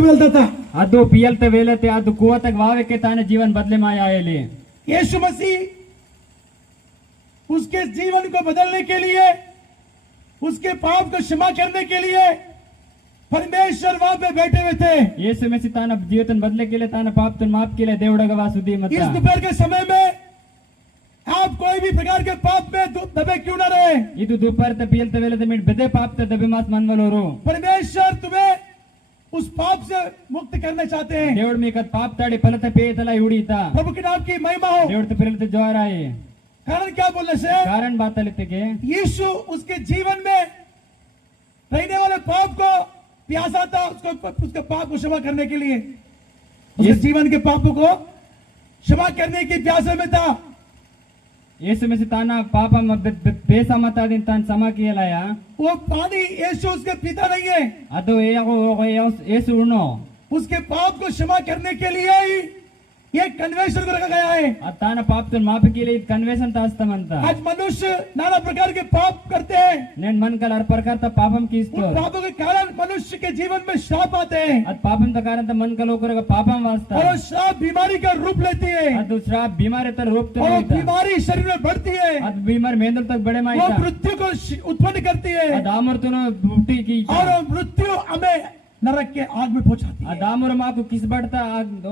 ಬದಲ್ತಾ था ಅದು ಪಿಯಲ್ತ ವೇಲತೆ ಅದು ಕುವತಗ ವಾವೆಕ್ಕೆ ತಾನೆ ಜೀವನ ಬದಲೆ ಮಾಯ ಆಯಲಿ यीशु मसीह उसके जीवन को बदलने के लिए, उसके पाप को क्षमा करने के लिए परमेश्वर वहां पे बैठे हुए थे। ಯೇಸು ಮೆಸಿ ತಾನ ಜೀವನ ಬದಲೆ के लिए ತಾನ पाप तन माफ के लिए देवड़ಗ वासुदी मत इस दोपहर के समय में आप कोई भी प्रकार के पाप में दबे क्यों न रहे, ಇದು ದುಪಾರ್ತ ಪಿಯಲ್ತ ವೇಲತೆ ಮಿಡ್ ಬೆದೆ ಪಾಪ ದಬೆ ಮಾಸ್ ಮನ್ವಲೋರು परमेश्वर तुम्हें उस पाप से मुक्त करना चाहते हैं। देवड़ में कत पाप ताड़ी पलते पेतला उड़ीता प्रभु के नाम की महिमा हो। देवड़ तो पिलते जोर आए कारण क्या बोलने से, कारण बात लेते के यीशु उसके जीवन में रहने वाले पाप को प्यासा था, उसके पाप को क्षमा करने के लिए, उसके जीवन के पापों को क्षमा करने की प्यासे में था। ಯೇಸು ಮೆಸಿ ತಾನ ಪಾಪ ಬೇಸ ಮತಾದಿನ್ ತಾನ್ ಸಮ ಕಿಯಲಾಯ वो पानी यीशु उसके पिता नहीं है, ಅದು ಯೇಸು ಉಣ್ಣೋ उसके पाप को क्षमा करने के लिए ही ये कन्वेंशन को रखा गया है। ಅದು ತಾನ ಪಾಪ ತನ್ ಮಾಫಿ के लिए कन्वेंशन तास्तमंत आज मनुष्य नाना प्रकार के पाप करते हैं, నేను मन कल हर प्रकार ता पापम कीस्तो उन पापों के कारण मनुष्य के जीवन में श्राप आते हैं ಅದು ಪಾಪಂ ತ कारण ತ मन कल ओकर पापम वास्ता और श्राप बीमारी का रूप लेती है ಅದು ಶ್ರಾप बीमारी ತ रूप और त बीमारी शरीर में बढ़ती है, ಅದು बीमार मेंदल तक बड़े वो माइता मृत्यु को उत्पन्न करती है ಅದು ಆಮರ್ತನ ಬುಟ್ಟಿ की और मृत्यु हमें नरक के आग में पहुंचाती है। ಅದು ಆಮರ ಮಾಕು किस बढ़ता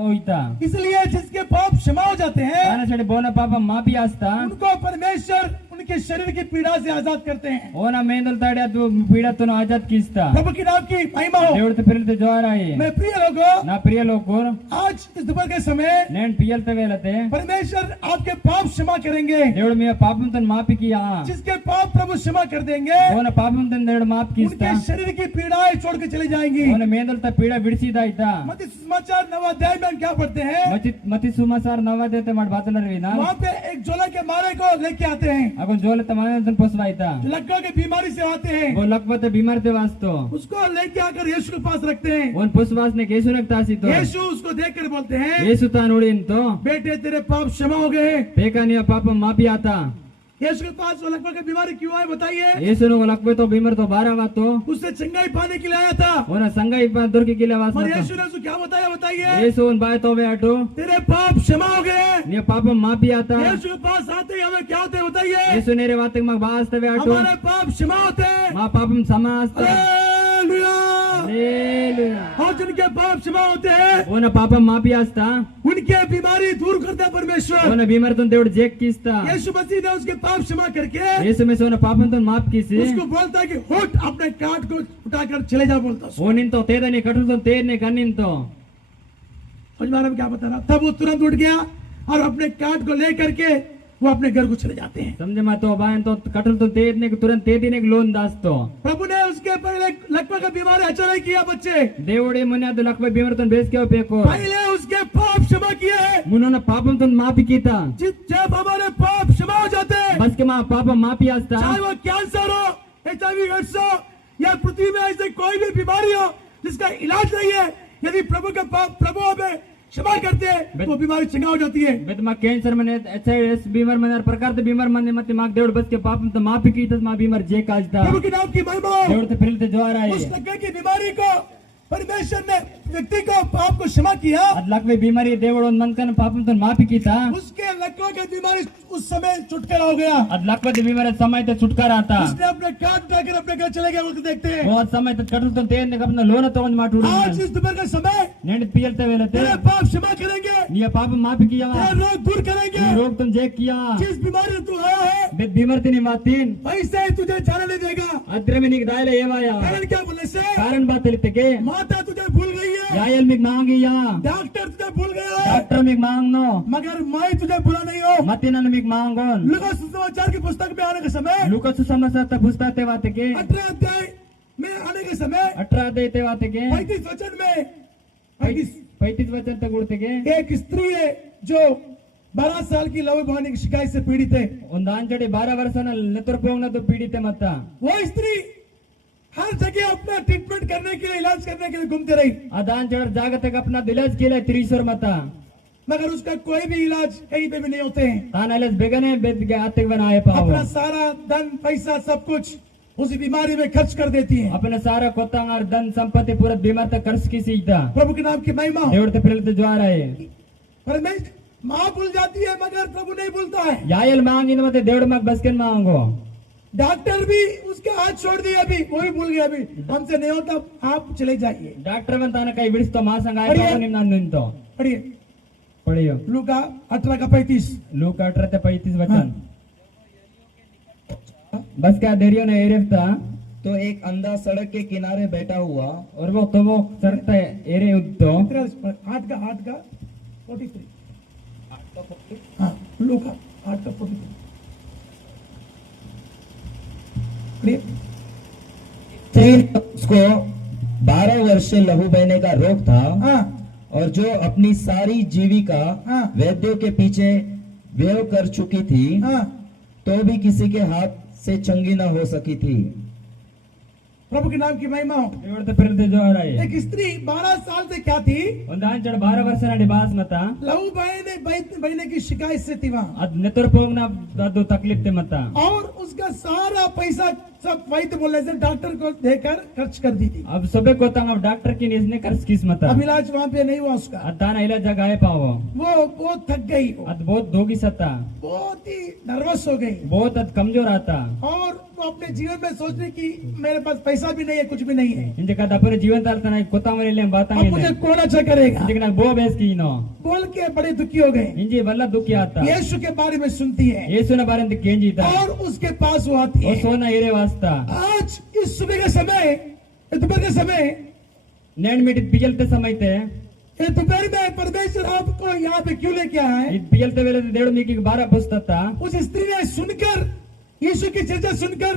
होइता इसलिए जिसके पाप क्षमा हो जाते हैं ತಾನ ಸಡೆ ಬೋನ ಪಾಪ ಮಾಪಿ ಆಸ್ತಾ उनको परमेश्वर उनके शरीर की पीड़ा से आजाद करते हैं। ಓನ ಮೇಂದಲ್ ತಾಡಿ ಅದು ಪೀಡಾ ತನ ಆಜಾದ್ ಕಿಸ್ತಾ प्रभु की नाम की महिमा हो। ದೇವರ ತ ಪಿರಲ್ತೆ ಜೋರ ಆಯಿ मैं प्रिय लोगों, నా ప్రియ లోకోర్ आज इस दोपहर के समय నేను పియల్త వేలతే परमेश्वर आपके पाप क्षमा करेंगे। దేవుడు మీ పాపం తన మాపి కియా जिसके पाप प्रभु क्षमा कर देंगे ఓన పాపం తన దేవుడు మాప్ కిస్తా उनके शरीर की पीड़ाएं छोड़ के चली जाएंगी। ಓನ ಮೇಂದಲ್ ತ ಪೀಡಾ ಬಿಡಿಸಿದಾಯ್ತಾ मत्ती सुसमाचार 9 अध्याय में हम क्या पढ़ते हैं, मति सुमाचार नवादेते माड बातलरविना वहाँ पे एक जोला के मारे को लेके आते हैं, अगन जोले तमाने तन पोसवाइता जो लकवा की बीमारी से आते हैं, वो लकवते बीमार ते वास्तो उसको लेके आकर यीशु के पास रखते हैं। ओन पुसवास ने केसु ने तासी तो यीशु उसको देखकर बोलते हैं, येसु ता नोडिन तो बेटे तेरे पाप क्षमा हो गए। पेकानिया पापम मापी आता यीशु के पास वो लकवा की बीमारी क्यों है बताइए। येसु नो लकवे तो बीमार तो बारा वातो उससे चंगाई पाने के लिए आया था ओना संगाई पा दुर्की के लिए वास और मत यीशु ने उसको क्या बताया बताइए, येसु ओन बाय तो वे आटो तेरे पाप क्षमा हो गए। ने पापम मापी आता यीशु के पास आते ही हमें क्या होते हैं बताइए, येसु नेरे वाते मग बास्ते वे आटो हमारे पाप क्षमा होते हैं। मा पापम समास्ता हालेलुया। हालेलुया और जिनके पाप क्षमा होते हैं ओना पापम मापी आस्ता उनके बीमारी दूर करता है परमेश्वर। ओना बीमार तुन देवड जेक किस्ता यीशु मसीह ने उसके पाप क्षमा करके येसु में सोना पापन तुन माप किसी उसको बोलता है कि उठ अपने काट को उठाकर चले जा, बोलता है। ओनिन तो तेदने कटुल तो तेदने कनिन तो समझ में आ रहा है क्या बता रहा, तब वो तुरंत उठ गया और अपने काट को लेकर के वो अपने घर को चले जाते हैं। समझे मा तो बायन तो कटुल तो तेदने के तुरंत तेदीने के लोन दास तो प्रभु ने उसके पहले लकवा का बीमारी अच्छा नहीं किया बच्चे, देवड़े मने तो लकवे बीमार तुन बेस के पेको पहले उसके पाप क्षमा किए हैं। मुनोना पापम तुन मापी कीता जब हमारे पाप क्षमा हो जाते हैं, बस के मा पापम मापी आस्ता चाहे वो कैंसर हो, HIV एड्स हो या पृथ्वी में ऐसे कोई भी बीमारी हो जिसका इलाज नहीं है, यदि प्रभु के प्रभु हमें क्षमा करते हैं तो बीमारी चंगा हो जाती है। बेत मा कैंसर मने एचआईएस बीमार मने हर प्रकार ते बीमार मने मते माग देवड़ बस के पापम तो माफी की तस मा बीमार जे काजता प्रभु के नाम की महिमा हो। देवड़ ते फिरते जो आ रहा उस है लकवे की बीमारी को परमेश्वर ने व्यक्ति को पाप को क्षमा किया, अद लकवे बीमारी देवड़ मन कन पापम तो माफी कीता उसके लकवा की बीमारी उस समय छुटकारा हो गया। अद लकवे ते बीमारी समय ते छुटकारा आता उसने अपने काट उठाकर अपने घर चले गए, बोलते देखते हैं। बहुत समय तक कटुल तो तेदने के अपना लोन तो माटुड़ आज इस दोपहर का समय नेंड पियलते वेलते तेरे पाप क्षमा करेंगे, निया पाप माफी किया तेरे रोग दूर करेंगे। रोग तुम जे किया जिस बीमारी से तू आया है बेत बीमार तिनी मातिन वैसे ही तुझे जाने नहीं देगा। अद्रे में निक दायले येवाया कारण क्या बोलने से, कारण बात लिते के माता तुझे भूल गई है, यायल मिक मांगी या डॉक्टर तुझे भूल गया है, डॉक्टर मिक मांगनो मगर मैं तुझे भूला नहीं हूँ। मतिनन मिक मांगोन लूका सुसमाचार की पुस्तक में आने के समय लुका सुसमाचार त पुस्तकते वाते के 18 अध्याय में आने के समय 18 देते वाते के 35 वचन में 35 वचन तक उड़ते के एक स्त्री है जो 12 साल की लवभानी की शिकायत से पीड़ित है। ಒಂದಾಂಚಡೆ 12 ವರ್ಷನ ನೆತುರ್ಪೋಂಗನ तो पीड़ित है मत वो स्त्री हर जगह अपना ट्रीटमेंट करने के लिए, इलाज करने के लिए घूमते रही, अदांचड़ जागतक अपना इलाज केला 300 मत मगर उसका कोई भी इलाज कहीं पे भी नहीं होते हैं। तान इलाज बेगने बेद के आते बनाए पाओ अपना सारा धन पैसा सब कुछ उसी बीमारी में खर्च कर देती है। अपने सारा कोतांगार धन संपत्ति पूरा बीमार तक कर्ज की सीखता प्रभु के नाम की महिमा हो। దేవుడితో పిల్లలతో జ్వార परमेश्वर माँ भूल जाती है मगर प्रभु नहीं भूलता है। యాయలు మాంగింది ಮತ್ತೆ దేవుడు మాకు బస్కెన్ మాంగో डॉक्टर भी उसका हाथ छोड़ दिया, अभी वो भी भूल गया, अभी हमसे नहीं होता, आप चले जाइए। ಡಾಕ್ಟರ್ ಬಂತ ತನ್ನ ಕೈ ಬಿಡಿಸ್ತೋ ಮಾಸಂಗ ಆಯ್ತು ನಿಮ್ ನಾನು ನಿಂತೋ पढ़िए ಪಡೆಯೋ लूका 18:35। ಲೂಕ 18:35 वचन बस क्या देरियो ने एरेफ्ता तो एक अंधा सड़क के किनारे बैठा हुआ और वो सरता एरे उद्दो 8:43। हाँ लूका 8:43 पढ़िए। उसको 12 वर्ष से लहू बहने का रोग था हाँ और जो अपनी सारी जीविका हाँ। वैद्यों के पीछे व्यय कर चुकी थी हाँ तो भी किसी के हाथ से चंगी न हो सकी थी। प्रभु के नाम की महिमा हो। దేవుడితో పిల్లలతో జ్వార एक स्त्री 12 साल से क्या थी, ಒಂದು ಆಂಚಡ 12 ವರ್ಷ ನಡಿ ಬಾಸ್ ಮತ लहू बहने की शिकायत से थी वहाँ, ಅದ್ ನೆತ್ತರ್ ಪೋಗ್ನ ಅದು ತಕ್ಲಿಫ್ ತೆ ಮತ और उसका सारा पैसा सब वैद्य बोलने से डॉक्टर को देकर खर्च कर दी थी। अब सबे कोतांग अब डॉक्टर की निजने कर्ज किस मत अब इलाज वहाँ पे नहीं हुआ उसका, ಅದ್ ತಾನ ಇಲಾಜ ಗಾಯ ಪಾವೋ वो बहुत थक गई, वो ಅದ್ ಬಹುತ್ दोगी सता बहुत ही नर्वस हो गई, बहुत अद कमजोर आता और वो अपने जीवन में सोचने की मेरे पास पैसा भी नहीं है, कुछ भी नहीं है, इंजे कद अपने जीवन तालता ना कोतांग ले बाता अब मुझे कौन अच्छा करेगा, इंजे ना बो बेस की नो बोल के बड़े दुखी हो गए। इंजे वल्ला दुखी आता यीशु के बारे में सुनती है यीशु ने बारे में केंजीता और उसके पास वो आती ओ है। सोना एरे वास्ता आज इस सुबह के समय, दोपहर के समय, नेण मिट पिजलते समय ते ये दोपहर में परमेश्वर आपको यहाँ पे क्यों लेके आया है? इद पिजलते वेले देवड़ मीकी 12 पुस्तता उस स्त्री ने सुनकर, यीशु की चर्चा सुनकर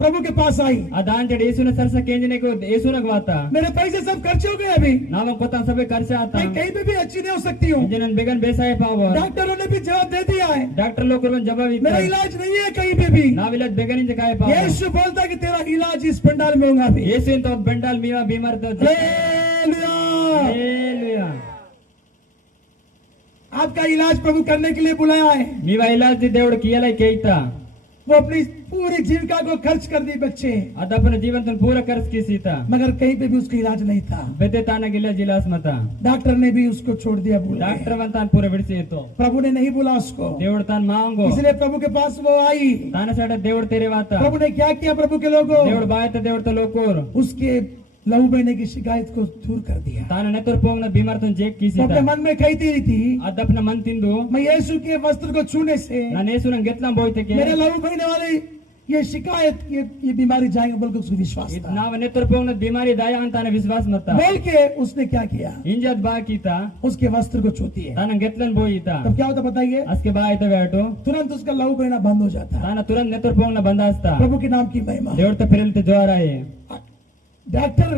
प्रभु के पास आई। अदांचड़ यीशु ने सरसा केंजने को यीशु ने गवाता मेरे पैसे सब खर्च हो गए, अभी नाम कोता सबे खर्च आता मैं कहीं पे भी अच्छी नहीं हो सकती हूँ। इंजे नन बेगन बेसाय पावो डॉक्टरों ने भी जवाब दे दिया है, डॉक्टर लोग को जवाब मेरा इतना इलाज नहीं है कहीं पे भी। ना विलाज बेगन इंजे काय पावो यीशु बोलता है कि तेरा इलाज इस पंडाल में होगा अभी। यीशु इन तो बेंडाल मीवा बीमार तो हालेलुया। हालेलुया आपका इलाज प्रभु करने के लिए बुलाया है। मीवा इलाज दी देवड़ कियला केइता वो अपनी पूरी जीविका को खर्च कर दी बच्चे, अद अपने जीवन तो पूरा कर्ज की सीता मगर कहीं पे भी उसका इलाज नहीं था। बेते ताना गिला जिलास मता डॉक्टर ने भी उसको छोड़ दिया, भूल गए। डॉक्टर वंतान पूरे बिड़से तो प्रभु ने नहीं बोला उसको, देवड़ तान मांगो इसलिए प्रभु के पास वो आई। ताना साडा देवड़ तेरे वाता प्रभु ने क्या किया, प्रभु के लोगों, देवड़ बाय तो देवड़ तो लोकोर उसके लहू बहने की शिकायत को दूर कर दिया। ताना नेतर पोंगना बीमार तो जेक की वो अपने सीता मन में कहती थी, अद अपना मन तिंदु मैं यीशु के वस्त्र को छूने से नाने यीशु ने गेतला बोयते के मेरे लहू बहने वाले ये शिकायत, ये बीमारी जाएंगे बोल के उसको विश्वास था। ना नेतर पोंगना बीमारी दाया अंताने विश्वास मता बोल के उसने क्या किया, इंजत बाकीता उसके वस्त्र को छूती है। ताना गेतलन बोईता तब क्या होता बताइए, अस्के बाय तो बैठो तुरंत उसका लहू बहना बंद हो जाता है। ताना तुरंत नेतर पोंगना बंदास्ता प्रभु के नाम की महिमा। देवड़ तो फिरलते ज्वार आए डॉक्टर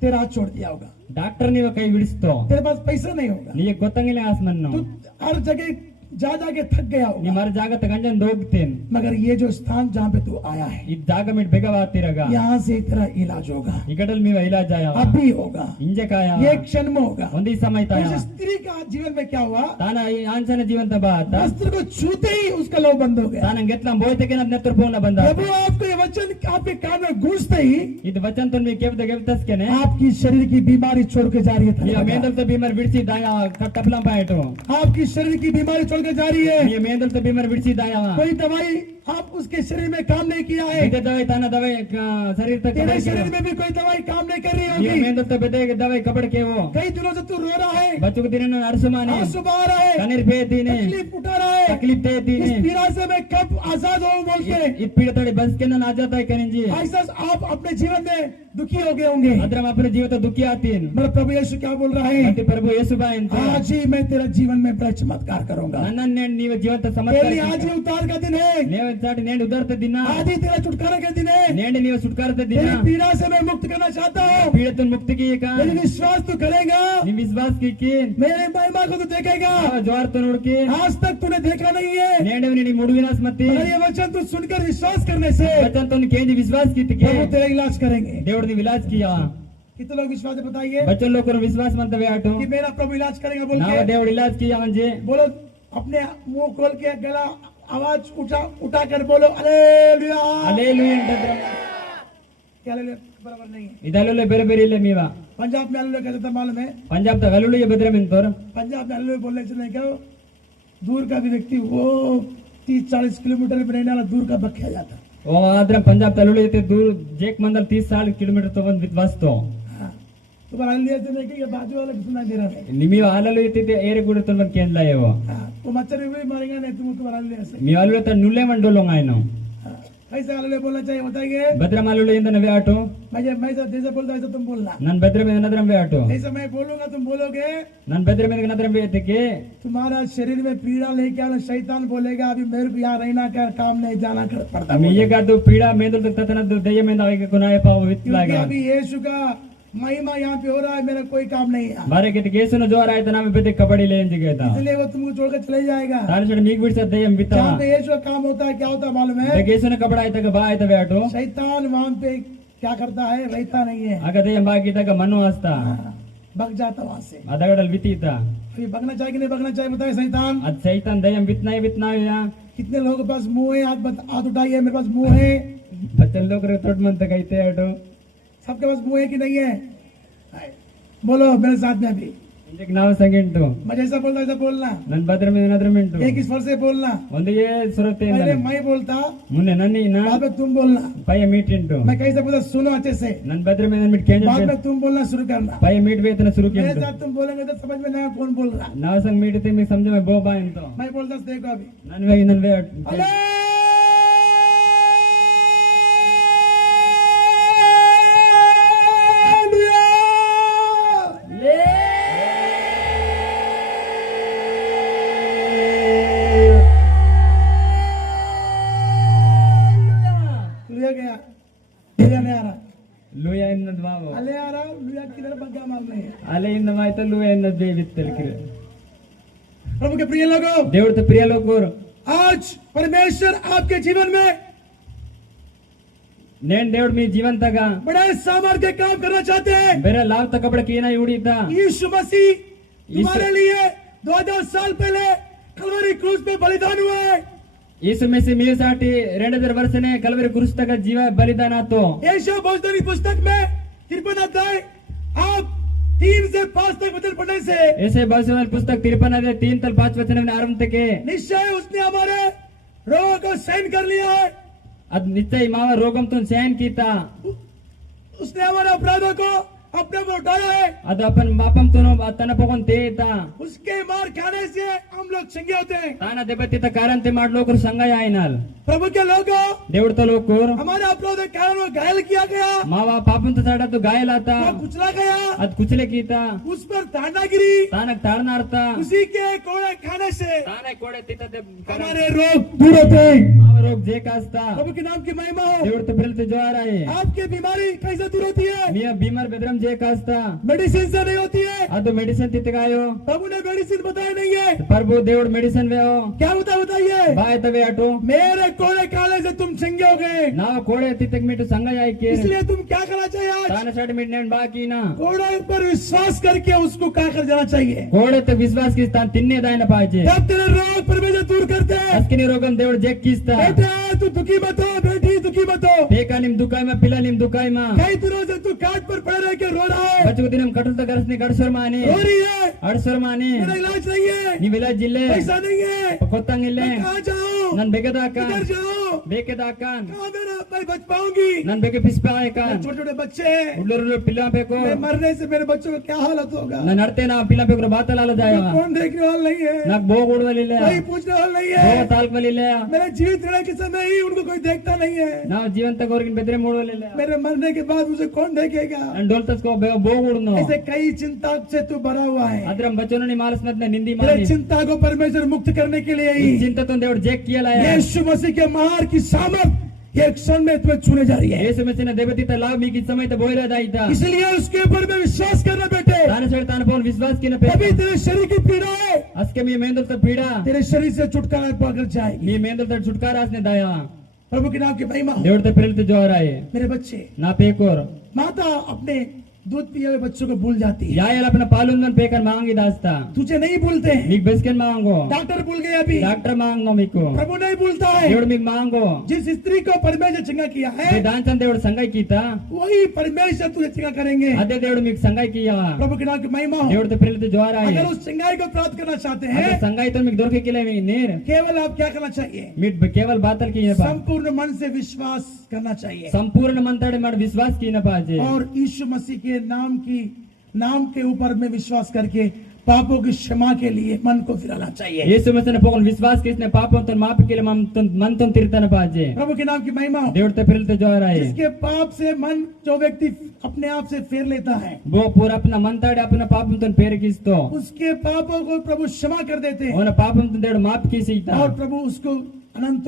तेरा हाथ छोड़ दिया होगा, डॉक्टर ने कई बिड़स्तो तेरे पास पैसा नहीं होगा, नी गोतंगिले आसमन्नो तू हर जगह जा के थक गया नी होगा, मर जागा तगंजन दोगतेन मगर ये जो स्थान जहाँ पे तू आया है, इद जागा मिट बेगवातिरगा यहाँ से तेरा इलाज होगा, इगडल मी इलाज आया अभी होगा, इंजे काया ये क्षण में होगा। ಒಂದಿ ಸಮಯ ತಾಯ उस स्त्री का जीवन में क्या हुआ, ತಾನ ಈ ಆಂಚನ ಜೀವಂತ ಬಾತ वस्त्र को छूते ही उसका लहू बंद हो गया। ತಾನ ಗೆತ್ಲ ಬೋಯ್ತೆಗೆ ನದ್ ನೆತ್ರ ಪೋನ ಬಂದ प्रभु आपको ये वचन आपके कान में गूंजते ही ಇದು ವಚನ ತನ್ ಮಿ ಕೆವದ ಗೆವತಸ್ಕೆನೆ आपकी शरीर की बीमारी छोड़ के जा रही ಈ है, ಮೇಂದಲ್ ತ ಬಿಮರ್ ಬಿಡಿಸಿ ದಾಯ ಕಟ್ಟಪ್ಲ ಪಾಯಟು आपकी शरीर की बीमारी छोड़ के जा रही है। ಈ ಮೇಂದಲ್ ತ ಬಿಮರ್ ಬಿಡಿಸಿ ದಾಯ कोई दवाई आप उसके शरीर में काम नहीं किया है, ಇದೆ ದವಾई ತಾನ ದವಾई ಶರೀರ ತಕ तेरे शरीर में भी कोई दवाई काम नहीं कर रही ಈ होगी। ಮೇಂದಲ್ ತ ಬೆದೆ ದವಾई ಕಬಡ केवो कई दिनों से तू रो रहा है, बच्चों दिन अरसुमाने आंसू बहा रहा है, कनीर पेतीने तकलीफ उठा रहा है, तकलीफ इस देतीने पीड़ा से मैं कब आजाद हूँ बोल के इत पीड़ तड़ी बस के ना जाता है करेंजी ऐसा आप अपने जीवन में दुखी हो गए होंगे, अदर हम अपने जीवन तो दुखी आतीन मेरा प्रभु यीशु क्या बोल रहा है, अति प्रभु यीशु बाय ಅಂತ आज ही मैं तेरा जीवन में बड़ा चमत्कार करूंगा। ನನ್ನನ್ನ ನೀವು ಜೀವಂತ तेरे लिए आज ಸಮಸ್ಯೆ ही उतार का दिन है, ನೀವು ಚಾಟಿ ನೇಂಡು ಉದರ್ತ ದಿನ आज ही तेरा छुटकारा का दिन है, ನೇಂಡು ನೀವು ಸುಟ್ಕಾರದ ದಿನ तेरी पीड़ा से मैं मुक्त करना चाहता हूँ। पीड़तन मुक्ति की का मेरी विश्वास तू करेगा, निम विश्वास की मेरे महिमा को तू देखेगा, ज्वार तो नुड़की आज तक तूने देखा नहीं है, ನೇಂಡು नी मुड़विनास मती मगर ये वचन तू सुनकर विश्वास करने से बचन तो केंजी विश्वास की के प्रभु तेरा इलाज करेंगे। देवड़ ने विलास किया कितने लोग विश्वास है बताइए बच्चन लोग को विश्वास मंतव्य आटो कि मेरा प्रभु इलाज करेगा बोल नाव के देवड़ इलाज किया म्हणजे बोलो, अपने मुंह खोल के गला आवाज उठा कर बोलो हालेलुया। हालेलुया अंतद्र क्या हालेलुया बराबर नहीं है। ಇದಲ್ಲೂ ಬೇರೆ ಬೇರೆ ಇಲ್ಲ ಮೀವ पंजाब में हालेलुया कैसे था मालूम है? ಪಂಜಾಬ್ ದಾಗ ಅಲ್ಲೂ ಬೆದ್ರೆ ಮೆಂತೋರ್ पंजाब में हालेलुया बोलने से नहीं क्या दूर का भी व्यक्ति वो 30-40 किलोमीटर में रहने वाला दूर का बख्या जाता। ಓ ಆದ್ರೆ ಪಂಜಾಬ್ ತಲ್ಲೂ ಐತೆ ದೂರ ಜೇಕ್ ಮಂದಲ್ 30-40 ಕಿಲೋಮೀಟರ್ ತಗೊಂಡ್ ವಿದ್ವಾಸ್ತು हाँ, तो पर हालेलुया से नहीं कि ये बाजू वाला भी सुनाई दे रहा है। ನಿಮಗೆ ಹಾಲಲ್ಲೂ ಐತಿ ಏರೆ ಕೂಡ ತಗೊಂಡ್ ಕೇಂದ್ಲ ಏವೋ हाँ, वो मच्छर भी मारेगा नहीं तुमको हालेलुया से। మీ అల్లు త నుల్లే మండోలో ఆయన हाँ, कैसे हालेलुया बोलना चाहिए बताइए? ಭದ್ರಮಾಲುಳು ಇಂದ ನವೇ ಆಟೋ मैं जैसे बोलता वैसे तुम बोलना। ನನ್ ಭದ್ರ మీద ನದ್ರಂಬೆ ಆಟೋ जैसे मैं बोलूंगा तुम बोलोगे। ನನ್ ಭದ್ರ మీద ನದ್ರಂಬೆ ಎತ್ತಕ್ಕೆ तुम्हारा शरीर में पीड़ा लेके आना शैतान बोलेगा अभी मेरे को यहाँ रहना का काम नहीं जाना कर पड़ता। మీయగాదు పీడ మేందుల తతనదు దయ్య మీద ఆగే కొనాయ పావ क्योंकि విత్లాగా अभी यीशु का महिमा यहाँ पे हो रहा है, मेरा कोई काम नहीं है। ಬಾರೆ ಗೆತ ಕೇಸುನ ಜೋರ ಆಯ್ತ ನಾಮೆ ಬೆದೆ ಕಬಡ್ಡಿ ಲೇ ಎಂಜಿಗೇತ इसलिए वो तुमको छोड़कर चले जाएगा। ತಾಲಸಡ ಮೀಗ್ ಬಿಡ್ಸ ದಯ್ಯಂ ಬಿತ್ತ जहाँ पे यीशु का काम होता है क्या होता है मालूम है? ಕೇಸುನ ಕಬಡ ಆಯ್ತಾಗ ಬಾ ಆಯ್ತವೆ ಆಟೋ शैतान वहाँ पे क्या करता है? रहता नहीं है, ಆಗ ದಯ್ಯಂ ಬಾಗಿದಾಗ ಮನು ಹಸ್ತ भग जाता वहाँ से। ಅದಗಡಲ್ ವಿತೀತ अभी भगना चाहिए कि नहीं भगना चाहिए बताए शैतान? ಅದ್ ಸೈತಾನ್ ದಯ್ಯಂ ಬಿತ್ನಾಯ कितने लोगों के पास मुंह है? हाथ उठाइए, मेरे पास मुंह है। ಬಚ್ಚಲ್ ಲೋಕರ ತೊಡ್ ಮಂತ ಕೈತೆ ಆಟೋ सबके पास मुंह है कि नहीं है? बोलो मेरे साथ में अभी। ಇಂದಕ್ಕೆ ನಾವು ಸಂಗಿಂಟು मैं जैसा बोलता ऐसा बोलना, ನನ್ ಭದ್ರ మీద ನದ್ರಮಿಂಟು एक ही स्वर से बोलना। ಒಂದಿಗೆ ಸುರತೆಯಿಂದ पहले मैं बोलता, ಮುಂದೆ ನನ್ನಿನ बाद में तुम बोलना। ಪಯ ಮೀಟಿಂಟು मैं कैसे बोलता सुनो अच्छे से, ನನ್ ಭದ್ರ మీద ಮಿಟ್ ಕೇಂದ್ರ बाद में तुम बोलना शुरू करना। ಪಯ ಮೀಟ್ ವೇತನ ಶುರು मेरे ಕೇಂದ್ರ साथ तुम बोलेंगे तो समझ में नहीं आएगा कौन बोल रहा। ನಾವ್ ಸಂग ಮೀಟತೆ ಮೀ ಸಮझ में ಬೋಬಾ ಇಂತೋ मैं बोलता देखो अभी। ನನ್ವೆ ನನ್ವೆ लुया गया, लुया नहीं आ रहा, ಲೂಯ ಎನ್ನದ್ ಬಾವು अले आ रहा, लुया किधर बग्गा मार नहीं है। ಅಲೆಯಿಂದ ಮಾಯ್ತ ಲೂಯ ಎನ್ನದ್ ಬೇವಿತ್ತಲ್ಕಿರೆ प्रभु के प्रिय लोगों, ದೇವ್ರ ತ ಪ್ರಿಯ ಲೋಕರು आज परमेश्वर आपके जीवन में ನೇನ್ ದೇವ್ರ ಮೀ ಜೀವನ್ ತಗ बड़े सामर्थ्य के काम करना चाहते हैं। ಬೇರೆ ಲಾವ್ ತ ಕಬಡ ಕೀನ ಉಡಿತ यीशु मसीह तुम्हारे लिए 2000 साल पहले कलवरी क्रूस पे बलिदान हुआ है। ಯೇಸು ಮೆಸಿ ಮೀಸಾಟಿ 2000 ವರ್ಷನೇ ಕಲ್ವರಿ ಕ್ರೂಸ್ ತಗ ಜೀವ ಬಲಿದಾನ ಆತು यशायाह भविष्यवाणी पुस्तक में 53 अध्याय आप 3 से 5 तक वचन पढ़ने से ऐसे भविष्यवाणी पुस्तक 53 अध्याय 3 तल 5 वचन में आरंभ तके निश्चय उसने हमारे रोग को सहन कर लिया है। अद निश्चय मावा रोगम तुम सहन कीता उसने हमारे अपराधों को अपने पर उठाया है। अद अपन पापम तुनो तन पकोन तेता उसके मार खाने से हम लोग चंगे होते हैं। ताना देबतित कारण ते माड लोकर संगय आयनाल प्रभु के लोगों, देवड़ तो लोकर हमारे अपराधों के कारण वो घायल किया गया, मावा पापम तो साडा तो घायल आता वो कुचला गया, अद कुचले कीता उस पर ताना गिरी, तानक ताड़नार्ता उसी के कोड़े खाने से ताने कोड़े तीता दे हमारे रोग दूर होते हैं। मावा रोग जे कास्ता प्रभु के नाम की महिमा हो। देवड़ तो फिरते जो आ रहा है आपकी बीमारी कैसे दूर होती है? मिया बीमार बेदरम जे कास्ता मेडिसिन से नहीं होती है। अद मेडिसिन तितगायो प्रभु ने मेडिसिन बताया नहीं है। प्रभु देवड़ मेडिसिन वे हो क्या होता बताइए? बाय तवे आटो मेरे कोड़े काले से तुम चंगे हो गए। ನಾವು ಕೋಡೆ ತಿತ್ತಕ್ ಮಿಟ್ಟು ಸಂಘ ಆಯ್ಕೆ इसलिए तुम क्या करना चाहिए आज? ತಾನ ಸಡ್ ಮಿಟ್ ನೇನ್ ಬಾಕಿ ನಾ कोड़े पर विश्वास करके उसको क्या कर जाना चाहिए? ಕೋಡೆ ತ ವಿಶ್ವಾಸ ಕಿಸ್ತಾ ತಿನ್ನೆ ದಾಯನ ಪಾಜೆ जब तेरे रोग परमेश्वर दूर करते हैं। ಅಸ್ಕಿನಿ ರೋಗಂ ದೇವಡ ಜೆಕ್ ಕಿಸ್ತಾ बेटा तू दुखी मत हो, बेटी दुखी मत हो। ಬೇಕ ನಿಮ್ ದುಕಾಯ್ ಮಾ ಪಿಲ್ಲ ನಿಮ್ ದುಕಾಯ್ ಮಾ कई दिनों से तू काट पर पड़े रह के रो रहा है, ಬಚ್ಚು ದಿನಂ ಕಟಲ್ ತ ಗರಸ್ನಿ ಗಡಸರ್ ಮಾನಿ रो रही है, ಅಡಸರ್ ಮಾನಿ मेरा इलाज नहीं है, ನೀವೆಲ್ಲ ಜಿಲ್ಲೆ पैसा नहीं है, ಕೊತ್ತಂಗಿಲ್ಲೆ मैं कहाँ जाऊँ? ನನ್ ಬೆಗದಾಕ किधर जाऊँ? ಬೇಕೆದಾಕ कहाँ मेरा मैं बच पाऊंगी? ನನ್ ಬೆಗೆ ಪಿಸ್ಪಾಯಕ छोटे छोटे बच्चे हैं, ಉಳ್ಳೂರು ಪಿಲ್ಲ ಬೇಕು मैं मरने से मेरे बच्चों का क्या हालत होगा? ನನ್ ಅಡ್ತೆ ನಾ ಪಿಲ್ಲ ಬೇಕು ಬಾತಲಾಲ ಜಾಯ कौन देखने वाला नहीं है, ನಾಕ್ ಬೋಗ್ ಉಡವಲಿಲ್ಲ कोई पूछने वाला नहीं ಬೋಗ है। ತಾಲ್ಕಲಿಲ್ಲ मेरे जीवित रहने के समय ही उनको कोई देखता नहीं है, ನಾವು ಜೀವಂತ ಗೌರಿಗಿನ ಬೆದ್ರೆ ಮೂಡವಲಿಲ್ಲ मेरे मरने के बाद मुझे कौन देखेगा? ನಾನು ಡೋಲ್ ತಸ್ಕೋ ಬೋಗ್ ಉಡ್ನು ऐसे कई चिंता से तू भरा हुआ है। ಅದ್ರ ಬಚ್ಚನು ನಿ ಮಾಲಸ್ನದ್ನ ನಿಂದಿ तेरे ಮಾಡಿ चिंता को परमेश्वर मुक्त करने के लिए ही ಚಿಂತ ತಂದೆ ಅವ್ರು ಜೆಕ್ ಕಿಯಲ यीशु मसीह के महार की सामर्थ ये एक क्षण में तुम्हें छूने जा रही है। ಯೇಸು ಮೆಸಿನ ದೇವತಿತ ಲಾವ್ ಮೀಗಿ ಸಮಯತ ಬೋಯ್ರದಾಯ್ತಾ इसलिए उसके ऊपर में विश्वास करना बेटे। ತಾನ ಸೆಡ ತಾನ ಪೌಲ್ ವಿಶ್ವಾಸ ಕಿನ ಪೇ अभी तेरे शरीर की पीड़ा है, ಅಸ್ಕೆ ಮೀ ಮೇಂದಲ್ ತ ಪೀಡಾ तेरे शरीर से छुटकारा पाकर जाएगी। ಮೀ ಮೇಂದಲ್ ತ छुटकारा ಆಸ್ನೆ ದಾಯ प्रभु के नाम की महिमा हो। ದೇವಡ ತ ಪ್ರೇರಿತ ಜೋರಾಯೆ मेरे बच्चे, ನಾ ಪೇಕೋರ್ माता अपने दूध पिए हुए बच्चों को भूल जाती है। यायल अपना पालुंदन पेकन मांगी दास्ता तुझे नहीं भूलते। मीक बेस्केन मांगो डॉक्टर भूल गए अभी, डॉक्टर मांगो मीको प्रभु नहीं भूलता है। దేవుడు మీకు మాంగో जिस स्त्री को परमेश्वर चंगा किया है, దాంచన్ దేవుడు సంగై కీతా वही परमेश्वर तुझे चंगा करेंगे। అదే దేవుడు మీకు సంగై కియా प्रभु के नाम की महिमा हो। దేవుడితో ప్రేలిత జ్వార अगर उस चंगाई को प्राप्त करना चाहते అదే हैं, సంగైతో మీకు దొరికేకిలే నీర్ केवल आप क्या करना चाहिए? మీరు కేవल బాతల్ కియే పా संपूर्ण मन से विश्वास करना चाहिए संपूर्ण मंताड़े मार विश्वास की न पाजे और यीशु मसीह के नाम के ऊपर में विश्वास करके पापों की क्षमा के लिए मन को फिराना चाहिए। యేసు మసన పోగొన్ విశ్వాస్ కిస్నే పాపంతో మాపికిలే మనతో తిరుతన పాజే प्रभु के नाम की महिमा हो। దేవుడితో ప్రేలిత జ్వార जिसके पाप से मन जो व्यक्ति अपने आप से फेर लेता है, वो पूरा अपना मंताड़े अपना पापंతో पेरकिस्तो उसके पापों को प्रभु क्षमा कर देते हैं ఓన పాపంతో దేవుడు మాఫ్ కిసితా और प्रभु उसको अनंत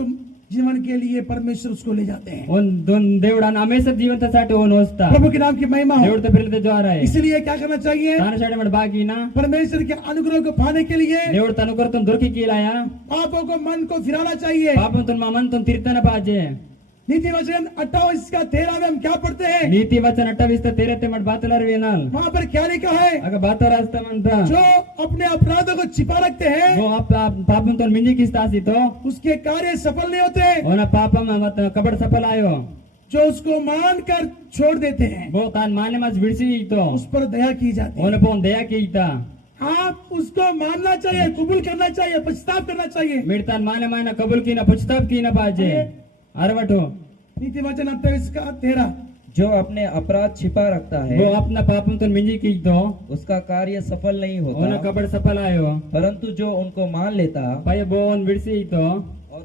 जीवन के लिए परमेश्वर उसको ले जाते हैं। ఓన్ దొన్ దేవుడు అన్న హమేషా జీవంతసాటి ఓన్ వస్తా प्रभु के नाम की महिमा हो। దేవుడితో ప్రేలిత జ్వార इसलिए क्या करना चाहिए? దాన సైడ్ మన బాగీనా परमेश्वर के अनुग्रह को पाने के लिए దేవుడు తన కొరతో దొరికి కీలాయా पापों को मन को फिराना चाहिए। పాపంతో మా మనతో తిరుతన పాజే नीति वचन 28 का 13 में हम क्या पढ़ते हैं? నీతి వచన 28 तेरे मट बातलर विनाल वहाँ पर क्या लिखा है? अगर बात रास्ता मंता जो अपने अपराधों को छिपा रखते हैं, वो आप पापंతో మించి కిస్తాసి తో उसके कार्य सफल नहीं होते। ఓన పాపం మత కబడ్ సఫల ఆయో जो उसको मान कर छोड़ देते हैं, वो तान माने मस विड़सी तो उस पर दया की जाती है। ओन पोन दया कीता आप उसको मानना चाहिए, कबूल करना चाहिए, पछताव करना चाहिए। मिडतान माने माने कबूल की ना पछताव की ना पाजे अरवटो नीति वचन 28 का 13 जो अपने अपराध छिपा रखता है वो अपना पापंతో మించి कीतो उसका कार्य सफल नहीं ओन होता, कबड सफल आयो परंतु जो उनको मान लेता पय बोन विड़सी तो और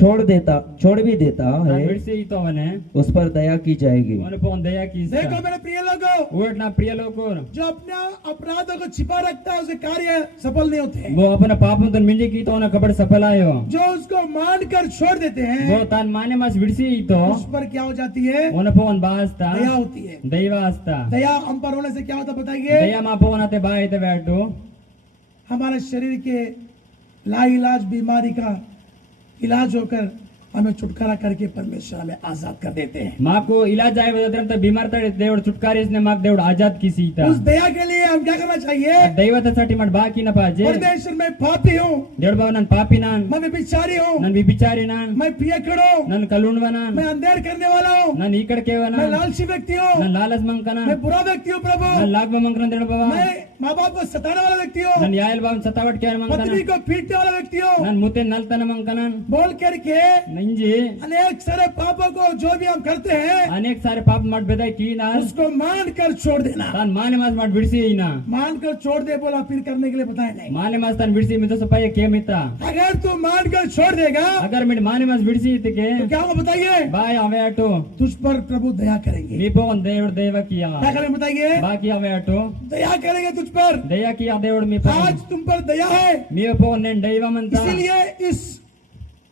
छोड़ भी देता है, विड़सी तो वने उस पर दया की जाएगी। ओन पोन दया की देखो मेरे प्रिय लोगों, ओट ना प्रिय लोकोर जो अपने अपराधों को छिपा रखता है उसके कार्य सफल नहीं होते हैं। वो अपना पापंతో మించి कीतो ओन कबड सफल आयो जो उसको मान कर छोड़ देते हैं, वो तान माने मस विड़सी तो उस पर क्या हो जाती है? ओन पोन बास्ता दया होती है। దైవాస్తా दया हम पर होने से क्या होता बताइए? దయ మా పోవనతే బాయితే వేటు हमारे शरीर के लाइलाज बीमारी का इलाज होकर हमें छुटकारा करके परमेश्वर हमें आजाद कर देते हैं। మాకు ఇలాజ్ అయ్యే వదరంత బిమారతాడు దేవుడు చుట్కారేసిన మాకు దేవుడు ఆజాద్ కిసీతా उस दया के लिए हम क्या करना चाहिए? దైవతसाठी మట్ బాకి నా పాజే परमेश्वर में पापी हूँ, దేవుడు బావ నన్ను పాపినాన్ मैं व्यभिचारी हूँ, నన్ను విభిచారినాన్ मैं पियकड़ हूँ, నన్ను కలుండవనాన్ मैं अंधेर करने वाला हूँ, నన్ను ఇక్కడ मैं కేవనాన్ लालची व्यक्ति हूँ, నన్ను లాలస్ మంకనాన్ मैं बुरा व्यक्ति हूँ प्रभु, నన్ను లాగ్వ మంకనం దేవుడు బావ मैं माँ बाप को सताने वाला व्यक्ति हूँ, నన్ను యాయల్ బావ సతావట్ కేర్ पत्नी మంకనాన్ को पीटने वाला व्यक्ति हूँ, నన్ను ముతే నల్తన మంకనాన్ बोल करके నంజి अनेक सारे पापों को जो भी हम करते हैं అనేక సారి పాప మట్ బెదై కీనాల్ उसको मान कर छोड़ देना। తాన్ మానే మాస్ మట్ విడిసి అయినా मान कर छोड़ दे बोला, फिर करने के लिए बताया नहीं। మానే మాస్ తాన్ విడిసి మితో సపయ కేమితా अगर तू मान कर छोड़ देगा अगर मिड माने मास विड़सी इतके तो क्या होगा बताइए? बाय अवे अटो तुझ पर प्रभु दया करेंगे। नी पोन దేవుడు దయ किया क्या करेंगे बताइए? बाकी अवे अटो दया करेंगे तुझ पर। దయ किया దేవుడు మీ పోन आज तुम पर दया है, మీ పోन నేను దైవమంతా इसीलिए इस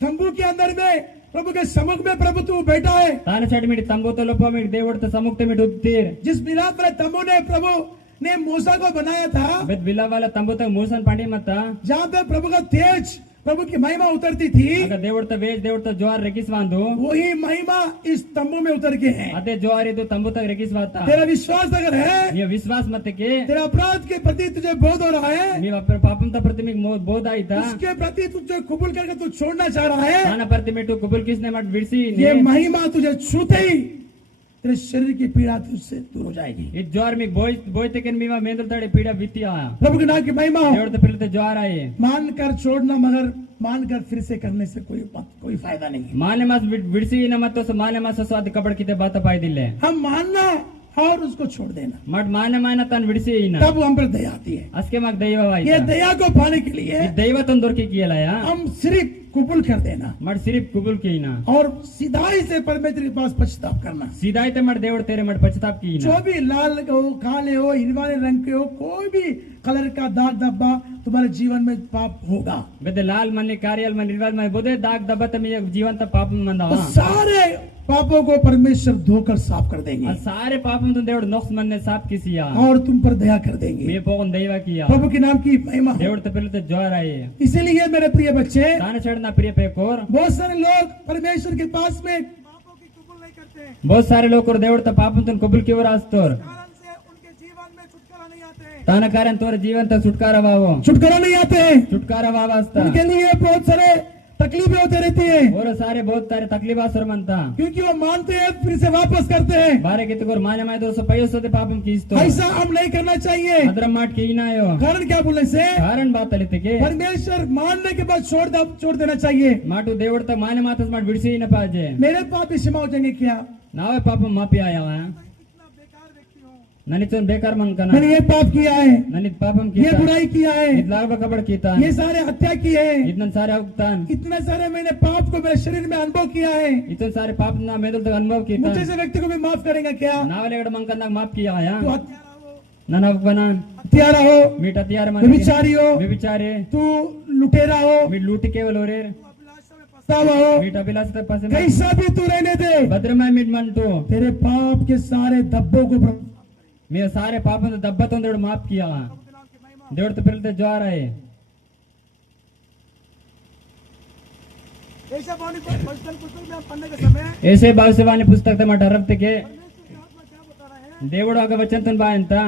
तंबू के अंदर में प्रभु के सम्मुख में प्रभु तू बैठा है। తాన సైడ్ మిడి తంబోతో లోప మిడి దేవుడితో సముక్త మిడి ఉత్తిర్ जिस मिलाप में तंबू ने प्रभु ने मूसा को बनाया था, బెద్ బిలా वाला తంబోతో మూసన్ పండి మత जहाँ पे प्रभु का तेज, प्रभु की महिमा उतरती थी, అగ దేవుడితో వేజ్ దేవుడితో జోర్ రెకిస్వాందు वही महिमा इस तंबू में उतर के है। అదే జోర్ ఇది తంబోతో రెకిస్వాతా तेरा विश्वास अगर है, నీ విశ్వాస్ మతకి तेरा अपराध के प्रति तुझे बोध हो रहा है, నీ పాపంతో ప్రతి మీకు బోధ అయితా उसके प्रति तुझे कबूल करके तू छोड़ना चाह रहा है, తాన ప్రతి మిటు కుబుల్ కిస్నే మట్ విడిసి ये महिमा तुझे छूते ही तेरे शरीर की पीड़ा तुझसे दूर हो जाएगी। ఈ జ్వర్ మీకు బోయితే కెన్ మీమా మేందుతాడే పీడ విత్తియా प्रभु के नाम की महिमा हो। దేవుడితో పిల్లతో జ్వర్ ఆయే मान कर छोड़ना, मगर मान कर फिर से करने से कोई फायदा नहीं है। माने मास विड़सी न मत तो माने मास स्वाद कपड़ किते बात पाई दिले हम मानना और उसको छोड़ देना, मट माने माने तन विड़सी ना तब हम पर दया आती है। अस्के माक दैव वाई ये दया को पाने के लिए ఈ దైవతం దొరికి కియలాయా हम सिर्फ कबूल कर देना मट सिर्फ कुबुल कीना और सीधाई से परमेश्वर के पास पछताव करना। सीधा ही मट దేవుడు तेरे मट पछताप कीना जो भी लाल हो, काले हो, हिरवाने रंग के हो, कोई भी कलर का दाग धब्बा तुम्हारे जीवन में पाप होगा। बेदे लाल मनी कार्याल मन निर्वाल मन बोदे दाग दबत में जीवन त पाप मंदावा और सारे पापों को परमेश्वर धोकर साफ कर आ देंगे सारे पापम तो దేవుడు నొక్స్ मन ने साफ किसिया और तुम पर दया कर देंगे। మీ పోగన్ దైవ కియా प्रभु के नाम की महिमा हो। దేవుడితో పిల్లతో జ్వర్ ఆయే इसीलिए मेरे प्रिय बच्चे, తాన చెడు నా ప్రియ పేకోర్ बहुत सारे लोग परमेश्वर के पास में पापों की कबूल नहीं करते हैं। बहुत सारे लोग और దేవుడితో పాపంతో కబుల్ కి వరాస్తోర్ कारण से ताना कारण तोर जीवन तक छुटकारा वावो छुटकारा नहीं आते हैं, छुटकारा वावास्ता उनके लिए बहुत सारे तकलीफें होते रहती है, और सारे बहुत सारे तकलीफ असर मनता क्योंकि वो मानते हैं फिर से वापस करते हैं। बारे कितकोर माने माय दोस्तों पयोसोते पापम कीस्तो ऐसा हम नहीं करना चाहिए। अदरम माट कीनायो कारण क्या बोलने से कारण बात लेते के परमेश्वर मानने के बाद छोड़ देना चाहिए। माटू देवड़ तक माने मातस माट विड़सी न पाजे मेरे पाप भी क्षमा हो जाएंगे क्या? नावे पापम मापी आया ननिचोन बेकार मन कना मैंने ये पाप किया है, ननित पापम ये कीता बुराई किया है, इतलाग कबड़ कीता ये सारे हत्या की है, इतने सारे अवतान इतने सारे मैंने पाप को मेरे शरीर में अनुभव किया है। इतने सारे पाप ना मेदल तक अनुभव कीता मुझे से व्यक्ति को भी माफ करेगा क्या? नावलेगड़ मंकन माफ किया आया तू हत्यारा हत्यारा हो, मीट हत्यार मन व्यभिचारी हो, व्यभिचारे तू लुटेरा हो, मीट लूट केवल ओरे सावा हो, मीट अभिलाष तक पासे कैसा भी तू रहने दे, भद्रमय मीट मन तो तेरे पाप के सारे धब्बों को मेरे सारे पापों से दब्बा तो देवड़ माफ किया देवड़ तो पहले जो आ रहा है ऐसा पुस्तक में पढ़ने के समय ऐसे भावसेवानी पुस्तक तक मटरफ्ते के देवड़ आगे वचन तन बायंता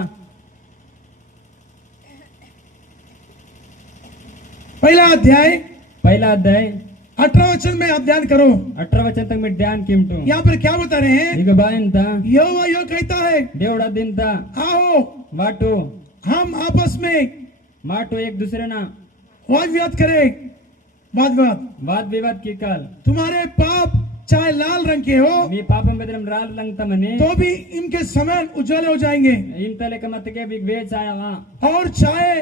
पहला अध्याय 18 वचन में आप ध्यान करो। 18 वचन तक मैं ध्यान कीमटू यहाँ पर क्या बता रहे हैं? ಈಗ ಬಾಯಂತ यहोवा यो कहता है, ದೇವಡದಿಂದ आओ वाटो हम आपस में माटो एक दूसरे ना वाद विवाद करें। वाद विवाद की काल तुम्हारे पाप चाहे लाल रंग के हो मी पापम बेदरम राल लंगता मने तो भी इनके समान उज्जवल हो जाएंगे, इंतले के मत के बिग वेच आया और चाहे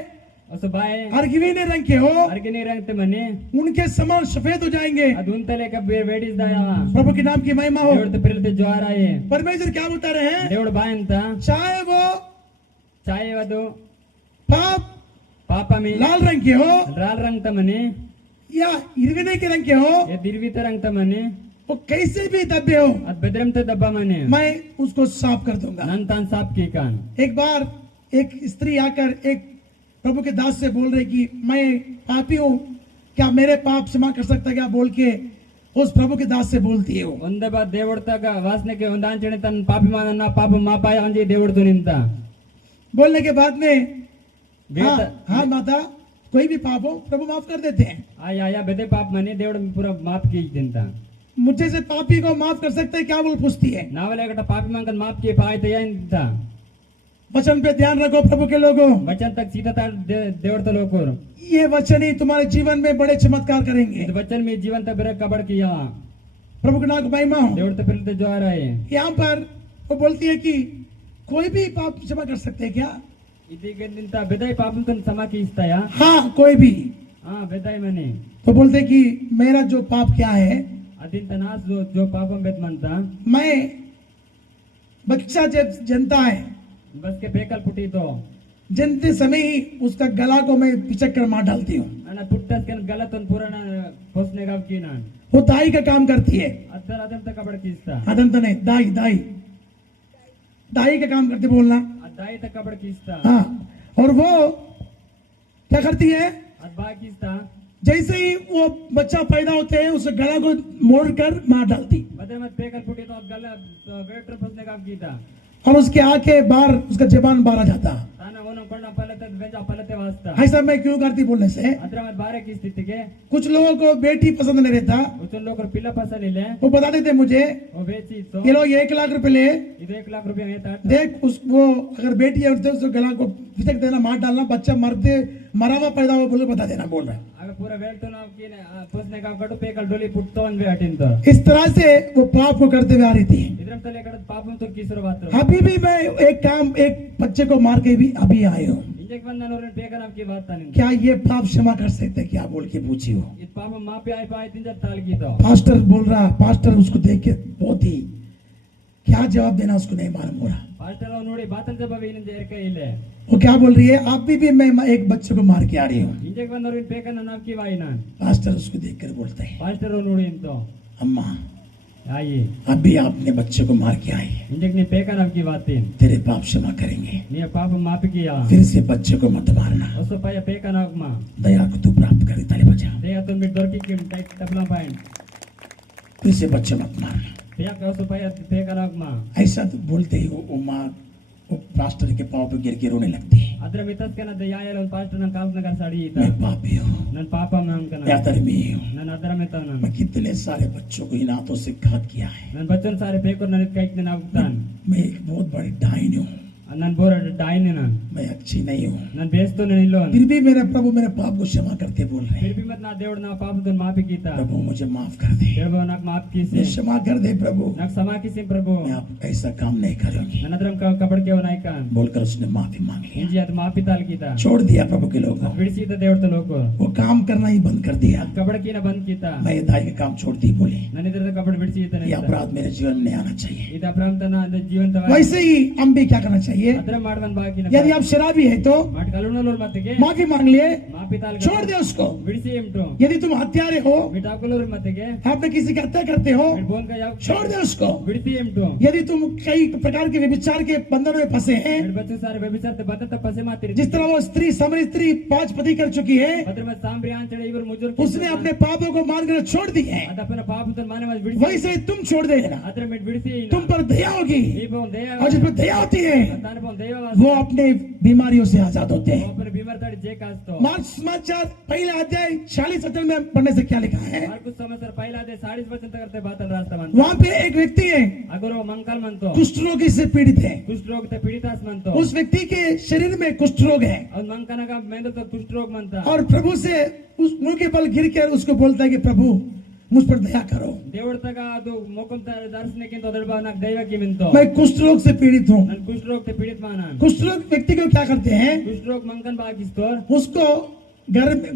असो बाय अर्गवीने रंग के हो अर्गनी रंगते मने उनके समान सफेद हो जाएंगे। ಅದು ಉಂತಲೆ का वेडिस दाया प्रभु के नाम की महिमा हो। देवड़ तो पहले जो आ रहा है परमेश्वर क्या बता रहे हैं? देवड़ ಬಾಯಂತ चाहे वो चाहे वदो पाप पाप में लाल रंग के हो राल रंग तमने या इरविने के रंग के हो, ये दिरवीत रंग तमने वो कैसे भी दबे हो, अद बेदरम ते दब्बा मने मैं उसको साफ कर दूंगा। नंतान साप की कान एक बार एक स्त्री आकर एक प्रभु के दास से बोल रही कि मैं पापी हूँ, क्या मेरे पाप क्षमा कर सकता क्या बोल के उस प्रभु के दास से बोलती है वो। ಒಂದೇ ಬಾದ್ ದೇವಡ್ತಾಗ ವಾಸನೆಗೆ ಒಂದಾಂಚಣೆ ತನ್ನ ಪಾಪಿ ಮಾನನ್ನ ಪಾಪ ಮಾಪಾಯ ಅಂಜಿ ದೇವಡ್ತು ನಿಂತ बोलने के बाद में हाँ, ಬೇತ- हाँ माता कोई भी पाप हो प्रभु माफ कर देते हैं। आया बेदे पाप मने देवड़ पूरा माफ की चिंत मुझे से पापी को माफ कर सकते हैं क्या बोल पूछती है। नावले गटा पापी मंगन माफ की पाए तया इंत वचन पे ध्यान रखो प्रभु के लोगों, वचन तक सीधा तार देवड़ तो लोकोर ये वचन ही तुम्हारे जीवन में बड़े चमत्कार करेंगे। इस वचन में जीवन तक बेरा कबड़ किया प्रभु के नाम की महिमा हो। देवड़ तो पहले जो आ रहा है यहाँ पर वो बोलती है कि कोई भी पाप क्षमा कर सकते हैं क्या? ಇದೀಗಿಂತ ಬೆದಾಯಿ ಪಾಪಂ ತನ್ ಸಮ ಕೀಸ್ತಾಯ हाँ कोई भी। ಹಾ ಬೆದಾಯಿ ಮನೆ तो बोलते कि मेरा जो पाप क्या है, ಅದಿಂತ ನಾಸ್ जो पापम बेत मनता मैं बच्चा जब जनता है बस के फेकल पुटी तो जनते समय ही उसका गला को मैं पिचक कर मार डालती हूँ। अना पुट्टस के गलत उन पुराना पोसने का की ना वो दाई का काम करती है, अदर अदर तक कबड़ कीस्ता अदंत नहीं, दाई दाई दाई का काम करती बोलना। अदाई तक कबड़ कीस्ता हाँ, और वो क्या करती है? अदबा कीस्ता जैसे ही वो बच्चा पैदा होते हैं उस गला को मोड़ कर मार डालती बदे मत फेकल पुटी तो गलत वेटर पोसने का कीता और उसके आंखें बाहर, उसका जबान बाहर आ जाता। ताना वोनो कोणा पलते वेजा पलते वास्ता ऐसा मैं क्यों करती बोलने से? अदर मत बारे की स्थिति के कुछ लोगों को बेटी पसंद नहीं रहता, उचन लोग पिल्ला फसल ले वो बताते थे मुझे वो बेची तो ये लोग 1 लाख रुपए ले, ಇದು 1 लाख रुपया है ताट देख उस वो अगर बेटी है उसके गला को पिचक देना, मार डालना, बच्चा मरा हुआ पैदा हुआ बोल के बता देना बोल रहा है। अगर पूरा वेल तो ना की पोसने का कटु पेकल डोली पुट्टो अन वे हटिन तो इस तरह से वो पाप को करते हुए आ रही थी। इधर तले कड़त पापम तो किसरो बात रो अभी भी मैं एक बच्चे को मार के भी अभी आए हूँ, इंजेक बंदन और पेकन आपकी बात तानिन क्या ये पाप क्षमा कर सकते क्या बोल के पूछी हो। इस पापम मापे आए पाए तीन ताल की तो पास्टर बोल रहा, पास्टर उसको देख के बहुत ही क्या जवाब देना उसको नहीं मालूम हो रहा। पास्टर और नोड़ी बातल जब अभी इन जेर के इले वो क्या बोल रही है? अभी भी मैं एक बच्चे को मार के आ रही हूँ। इंजेक बंदन और पेकन नाम की वाई ना पास्टर उसको देख कर बोलते हैं, पास्टर और नोड़ी इन तो अम्मा आइए अभी आपने बच्चे को मार के आई, इंजेक ने पेकन आपकी बात तीन तेरे पाप क्षमा करेंगे, नी पाप माप किया फिर से बच्चे को मत मारना, उसो पाया पेकन आग मा दया को तू प्राप्त करे ताले बचा, देया तो मिट दरकी के टाइट तबला पाइन फिर से बच्चे मत मारना। पेया का उसो पाया पेकन आग मा ऐसा तो बोलते ही वो माँ वो पास्टर के पाँव पे गिर के रोने लगती है। ಅದ್ರ ಮಿತಸ್ಕನ ಯಾಯಲ ಒಂದು ಪಾಸ್ಟ್ ನನ್ನ ಕಾಲ್ನಗರ ಸಾಡಿ ಈತ मैं पापी हूँ, ನನ್ನ ಪಾಪ ಮಂಕನ मैं अधर्मी हूँ। ನನ್ನ ಅದರ ಮಿತವ ನಾನು मैं कितने सारे बच्चों को इन हाथों से घात किया है। ನನ್ನ ಬಚ್ಚನ್ ಸಾರಿ ಬೇಕೂರ್ ನನ್ನ ಕೈಗೆ ನಾಗ್ತಾನ मैं एक बहुत बड़ी डाइन हूँ, ನನ್ನ ಬೋರ ಡಾಯಿನ ನಾನು मैं अच्छी नहीं हूँ। ನನ್ನ ಬೇಸ್ತೋ ನಾನು ಇಲ್ಲೋ फिर भी मेरे प्रभु मेरे पाप को क्षमा करते बोल रहे हैं। फिर भी मत ना దేవుడు నా పాపతో మాఫీ కీత प्रभु मुझे माफ कर दे, ದೇವ నాకు ಮಾಫ್ ಕೀಸಿ मुझे क्षमा कर दे प्रभु, నాకు సమా కీసి ಪ್ರಭು मैं आप ऐसा काम नहीं करूंगी। ನನ್ನ ಹತ್ರ ಕಬಡ್ಕೆ ನಾಯಕ बोलकर उसने माफी मांग लिया, ಇಂಜಿ ಅದು ಮಾಫಿ ತಾಲ್ ಕೀತ छोड़ दिया प्रभु के लोगों, ಬಿಡಿಸಿದ ದೇವಡ್ತ ಲೋಕ वो काम करना ही बंद कर दिया। ಕಬಡ್ಕಿನ ಬಂದ್ ಕೀತ मैं ये दाई के काम छोड़ दी बोली, ನನ್ನ ಇದ್ರದ ಕಬಡ್ ಬಿಡಿಸಿತಾನೆ ये अपराध मेरे जीवन में नहीं आना चाहिए। ಇದು ಅಪ್ರಾಂತನ ಜೀವಂತವಾಗಿ वैसे ही हम भी क्या करना चाहिए, ಅದ್ರ ಮಾಡ್ಬಂದ್ ಬಾಕಿನ यदि आप शराबी है तो ಮಾಡಿ ಕಲುನಲ್ಲೂರ್ ಮತ್ತಿಗೆ माफी मांग लिए, ಮಾಫಿ ತಾಲ್ छोड़ दे उसको। ಬಿಡಿಸಿ ಎಂಟು यदि तुम हत्यारे हो, ಬಿಟ್ಟು ಹಾಕಲೂರ್ ಮತ್ತಿಗೆ आपने किसी की हत्या करते हो, ಬೋನ್ಕ ಯಾವ छोड़ दे उसको। ಬಿಡಿಸಿ ಎಂಟು यदि तुम कई प्रकार के व्यभिचार के बंधन में फंसे हैं, बच्चे सारे व्यभिचार बदत पसे मातिर जिस तरह वो स्त्री समरी स्त्री 5 पति कर चुकी है, पत्र में सांब्री आंचड़े इवर मुजुर उसने अपने पापों को मानकर छोड़ दी है, अद अपना पाप तो माने में बिड़सी वैसे ही तुम छोड़ देना। अत्र में बिड़सी तुम पर दया होगी, दीपो दया और जिस पर दया होती है तान पो दया वो अपने बीमारियों से आजाद होते हैं। ऊपर बीमार तड़ जे कास्तो मार्क्स समाचार पहला अध्याय 40 वचन में पढ़ने से क्या लिखा है, और कुछ समय सर पहला दे 40 वचन तक करते बातल रास्ता मन वहाँ पे एक व्यक्ति है अगर वो मंकल मन तो कुष्ठ रोगी से पीड़ित है। कुष्ठ रोग ते पीड़ितास मन तो उस व्यक्ति के शरीर में कुष्ठ रोग है और मंकना का मेंदो तो कुष्ठ रोग मन था और प्रभु से उस मुंह के बल गिर कर उसको बोलता है कि प्रभु मुझ पर दया करो, ದೇವಡ್ತಗ ಅದು ಮುಖಂ ದರ್ಶನಕ್ಕಿಂತ ದೊಡ್ಡ ನಾಕ್ ದೈವಕ್ಕೆ ಮಿಂತೋ मैं कुष्ठ रोग से पीड़ित हूँ। ನನ್ ಕುಷ್ಠ रोग ते पीड़ित ಮಾನ कुष्ठ रोग व्यक्ति को क्या करते हैं, कुष्ठ रोग मंकन बागिस्तो उसको घर में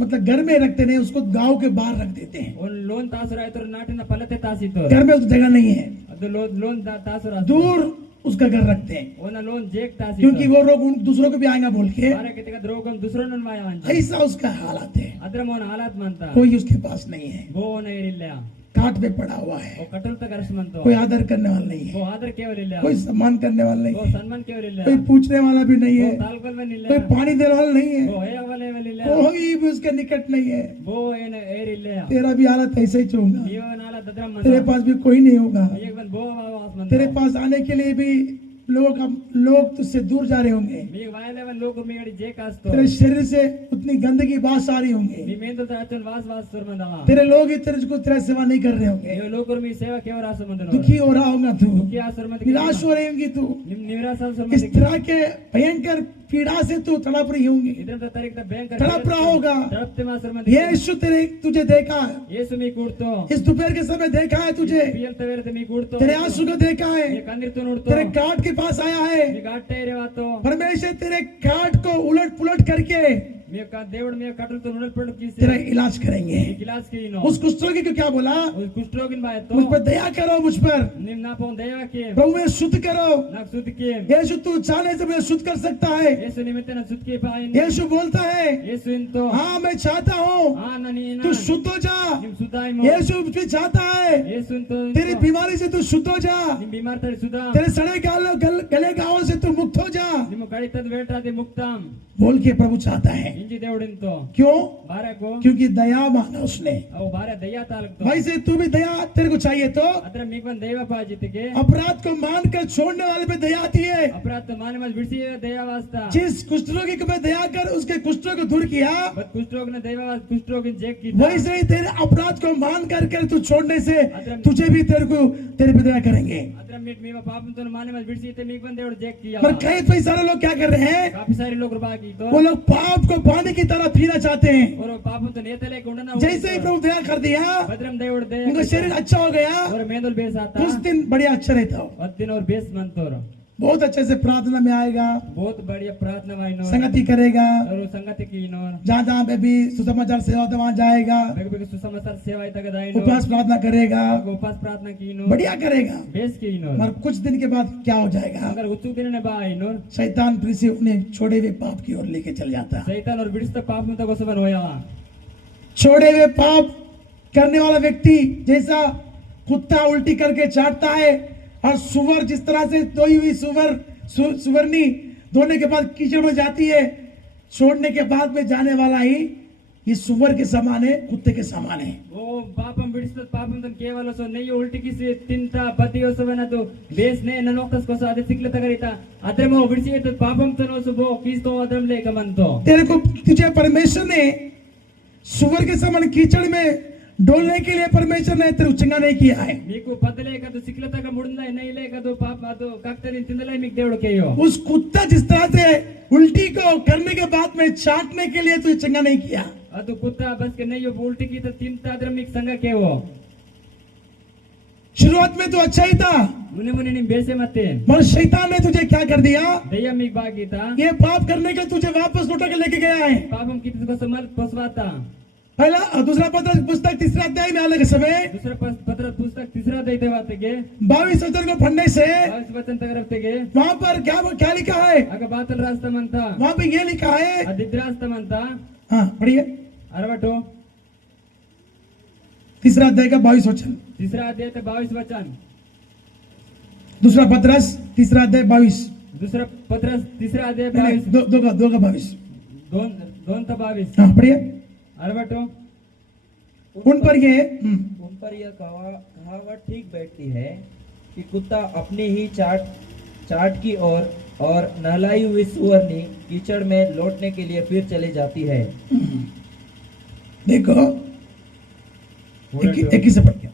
मतलब घर में रखते नहीं, उसको गांव के बाहर रख देते हैं। ಒಂದು ಲೋನ್ ತಾಸುರ ಆಯ್ತು ನಾಟಿನ ಫಲತೆ ತಾಸಿತ್ತು घर में उसकी जगह नहीं है, ಅದು ಲೋನ್ ತಾಸುರ दूर उसका घर रखते हैं, ಓನ ಲೋನ್ ಜೇಕ್ ತಾಸಿತ್ತು क्योंकि वो रोग उन दूसरों को भी आएगा बोल के ಬಾರಕಿತಗ ದ್ರೋಗಂ ದುಸರನ ಮಾಯ ಅಂಚ ऐसा उसका हालात है। ಅದ್ರ ಮೋನ ಹಾಲಾತ್ ಮಂತ कोई उसके पास नहीं है, ಗೋವನ ಇರಿಲ್ಲ काट पे पड़ा हुआ है, ಓ ಕಟಲ್ ತಗ ಅರ್ಶಮಂತೋ कोई आदर करने वाला नहीं ಓ है, ಆದರ್ ಕೇವಲ ಇಲ್ಲ कोई सम्मान करने वाला नहीं ಓ है, ಸನ್ಮಾನ ಕೇವಲ ಇಲ್ಲ कोई पूछने वाला भी नहीं ಓ है, ತಾಲ್ಕೊಲ್ ಮೆನ್ ಇಲ್ಲ कोई पानी देने वाला नहीं है, ಓ ಹೇಯವಲ ಇಲ್ಲ कोई भी उसके निकट नहीं है। ಬೋ ಏನ ಏರಿಲ್ಲ तेरा भी हालत ऐसे ही होगा, ನೀವ ನಾಲ ದದ್ರಂ तेरे पास भी कोई नहीं होगा, ಈಗ ಬಂದ್ ಬೋ ವಾಸ್ ಮಂತ तेरे पास आने के लिए भी लोग तुझसे दूर जा रहे होंगे, మీ వాయలేవన్ లోకు మీగడి జే కాస్తో तेरे शरीर से उतनी गंदगी बास आ रही होंगे, మీ మేందో తాచన్ వాస్ वास सुरमंदवा तेरे लोग ही तेरा सेवा नहीं कर रहे होंगे, ನೀವು लोकर మీ సేవ కేవಲ ఆసమందన दुखी हो रहा होगा तू, दुखी आसरमंद निराश हो रही होंगी तू, ನಿಮ್ ನಿರಾಸ इस ಸುರಮಂದ तरह के भयंकर पीड़ा से तू तड़प रही होंगी, इधर तारीख ता भयंकर तड़प रहा होगा। तड़पते मा सुरमंद यीशु तुझे देखा है, ಯೇಸು ಮೀ ಕೂಡ್ತೋ इस दोपहर के समय देखा है तुझे, ಪಿಯಲ್ ತವೇರತೆ ಮೀ ಕೂಡ್ತೋ तेरे आंसू को देखा है, ये कंदिरतो ನೋಡ್ತೋ तेरे काट के पास आया है। मी गाट्टे ಇರವಾತೋ परमेश्वर तेरे काट को उलट पुलट करके मी का ದೇವಡ ಮೇ ಕಟಲ್तो ನುಡಲ್ಪಡು ಕಿಸಿ तेरा इलाज करेंगे। ಗಿಲಾಸ್ ಕಿನೋ उस कुष्ठरोगी को क्या बोला, उस कुष्ठरोगिन ಬಾಯतो मुझ पर दया करो, मुझ पर ನಿಮ್ ನಾ ಪೌನ್ ದಯವಾಕೆ प्रभु में शुद्ध करो। ನಾಕ್ ಸುದ್ಕೆ यीशु तू चाहने से मुझे शुद्ध कर सकता है। ಯೇಸು ನಿಮಿತ್ತ ನಾ ಸುದ್ಕೆ ಪಾಯಿನ यीशु बोलता है ಯೇಸು ಇಂತೋ हाँ मैं चाहता हूँ ಆ ನನಿನ तू शुद्ध हो जा। ನಿಮ್ ಸುದಾಯಿಮೋ यीशु भी चाहता है ಯೇಸು ಇಂತೋ तेरी बीमारी से तू शुद्ध हो जा, ನಿಮ್ ಬಿಮಾರ್ ತಡಿ ಸುದಾ तेरे सड़े गले गाँव से तू मुक्त हो जा ನಿಮ್ಮ ಕಡಿತದ ವೇಟಾದಿ ಮುಕ್ತಂ बोल के प्रभु चाहता है। ಇಂಜಿ ದೇವಡಿಂತೋ क्यों, ಬಾರಕೋ क्योंकि दया मांगा उसने। ಅವು ಬಾರ ದಯಾ ತಾಲಕ್ತೋ वैसे तू भी दया तेरे को चाहिए तो ಅದ್ರ ಮೀಗೊಂದ್ ದೈವ ಪಾಜಿತಿಗೆ अपराध को मानकर छोड़ने वाले पे दया आती है। ಅಪರಾಧ ಮಾನ ಮಲ್ ಬಿಡಿಸಿ ದಯಾ ವಾಸ್ತಾ जिस कुष्ठरोगी को मैं दया कर उसके कुष्ठरोग को दूर किया, ಬತ್ ಕುಷ್ಠರೋಗನ ದೈವ ವಾಸ್ ಕುಷ್ಠರೋಗಿನ ಜೇಕ್ ಕಿ वैसे ही तेरे अपराध को मान कर तू छोड़ने से तुझे भी तेरे पे दया करेंगे। ಅದ್ರ ಮೀಟ್ ಮೀವ ಪಾಪಂತೋ ಮಾನ ಮಲ್ ಬಿಡಿಸಿ ते ಮೀಗೊಂದ್ ದೇವಡ ಜೇಕ್ ಕಿಯಾ पर कई सारे लोग क्या कर रहे हैं, काफी सारे लोग बाकी तो वो लोग पाप को पानी की तरह पीना चाहते हैं। और पापंतो नेतले गुंडना जैसे ही प्रभु दया कर दिया भद्रम देवड़ दे उनका शरीर अच्छा हो गया, और मेंदुल बेस आता कुछ दिन बढ़िया अच्छा रहता हो, दिन और बेस मंतोर बहुत अच्छे से प्रार्थना में आएगा, बहुत बढ़िया प्रार्थना वाइनो संगति करेगा, और संगति की नोर जहाँ जहाँ पे भी सुसमाचार सेवा होता है वहाँ जाएगा, बेग बेग सुसमाचार सेवा इतक दाइनो उपवास प्रार्थना करेगा, उपास प्रार्थना की नो बढ़िया करेगा। बेस की नोर मगर कुछ दिन के बाद क्या हो जाएगा, अगर उच्चु दिन ने बाई नोर शैतान फिर से उन्हें छोड़े हुए पाप की ओर लेके चल जाता है। सैतान और बिड़स्त पाप में तो गोसबन होया छोड़े हुए पाप करने वाला व्यक्ति जैसा कुत्ता उल्टी करके चाटता है और सुअर जिस तरह से धोई हुई सुवरनी धोने के बाद कीचड़ में जाती है, छोड़ने के बाद में जाने वाला ही ये सुअर के समान है, कुत्ते के समान है। ఓ పాపం విడిస్తుంది పాపంతో కేవలం సో నెయ్యి ఉల్టికిసి తింత పతియోసవనదు ಬೇಸ್ನೆ ನನ್ನೋಕಸ್ಕೋಸ ಅದೇ ಸಿಕ್ಲ ತಗರಿತ ಅದ್ರಮೋ ಬಿಡಿಸಿ ಪಾಪಂతో ಸುಬೋ ಕೀಸ್ತೋ ಅದ್ರಂ ಲೇಕಮಂತೋ तेरे को तुझे परमेश्वर ने सुअर के समान कीचड़ में डोलने के लिए परमेश्वर ने तेरे को चंगा नहीं किया है। మీకు పదలేకదు సిక్ల తగ ముడుందా నెయ్యిలేకదు పాప ಅದು ಕಾಕ್ತದಿ ತಿಂದಲೇ మీకు దేవుడు కేయೋ उस कुत्ता जिस तरह से उल्टी को करने के बाद में चाटने के लिए तुझे चंगा नहीं किया। ಅದು ಕುತ್ತ ಬಸ್ಕೆ ನೆಯ್ಯು ಉಲ್ಟಿಕಿ ತಿಂತ ಅದ್ರ మీకు ಸಂಗ ಕೇವೋ शुरुआत में तो अच्छा ही था, ಮುನಿ ಮುನಿ ನಿಮ್ ಬೇಸೆ ಮತ್ತೆ मगर शैतान ने तुझे क्या कर दिया, ದಯ್ಯ మీకు ಬಾಗೀತ ये पाप करने के तुझे वापस लौटा के लेके गया है। ಪಾಪಂ ಕಿತ್ತಕೋಸ ಮಲ್ ಪಸ್ವಾತ पहला दूसरा पत्र पुस्तक तीसरा अध्याय में आने के समय दूसरा पत्र पुस्तक तीसरा देते वातेगे 22 वचन को पढ़ने से 22 वचन तगरफ्तेगे वहां पर क्या लिखा है, ಆಗ ಬಾತಲ್ ರಾಸ್ತಮಂತ वहां पे ये लिखा है, ಅದಿದ್ರಾಸ್ತಮಂತ हाँ पढ़िए, 60 तीसरा अध्याय का 22 वचन, तीसरा अध्याय 22 वचन दूसरा पत्रस तीसरा अध्याय 22, दूसरा पत्र तीसरा अध्याय नहीं, 22 दो का 22, दोन दोन ता 22 हाँ पढ़िए। 60 उन पर ये उन पर यह कहावत ठीक बैठती है कि कुत्ता अपनी ही चाट की और नहलाई हुई सुअरनी कीचड़ में लौटने के लिए फिर चली जाती है। देखो 21 से पढ़ के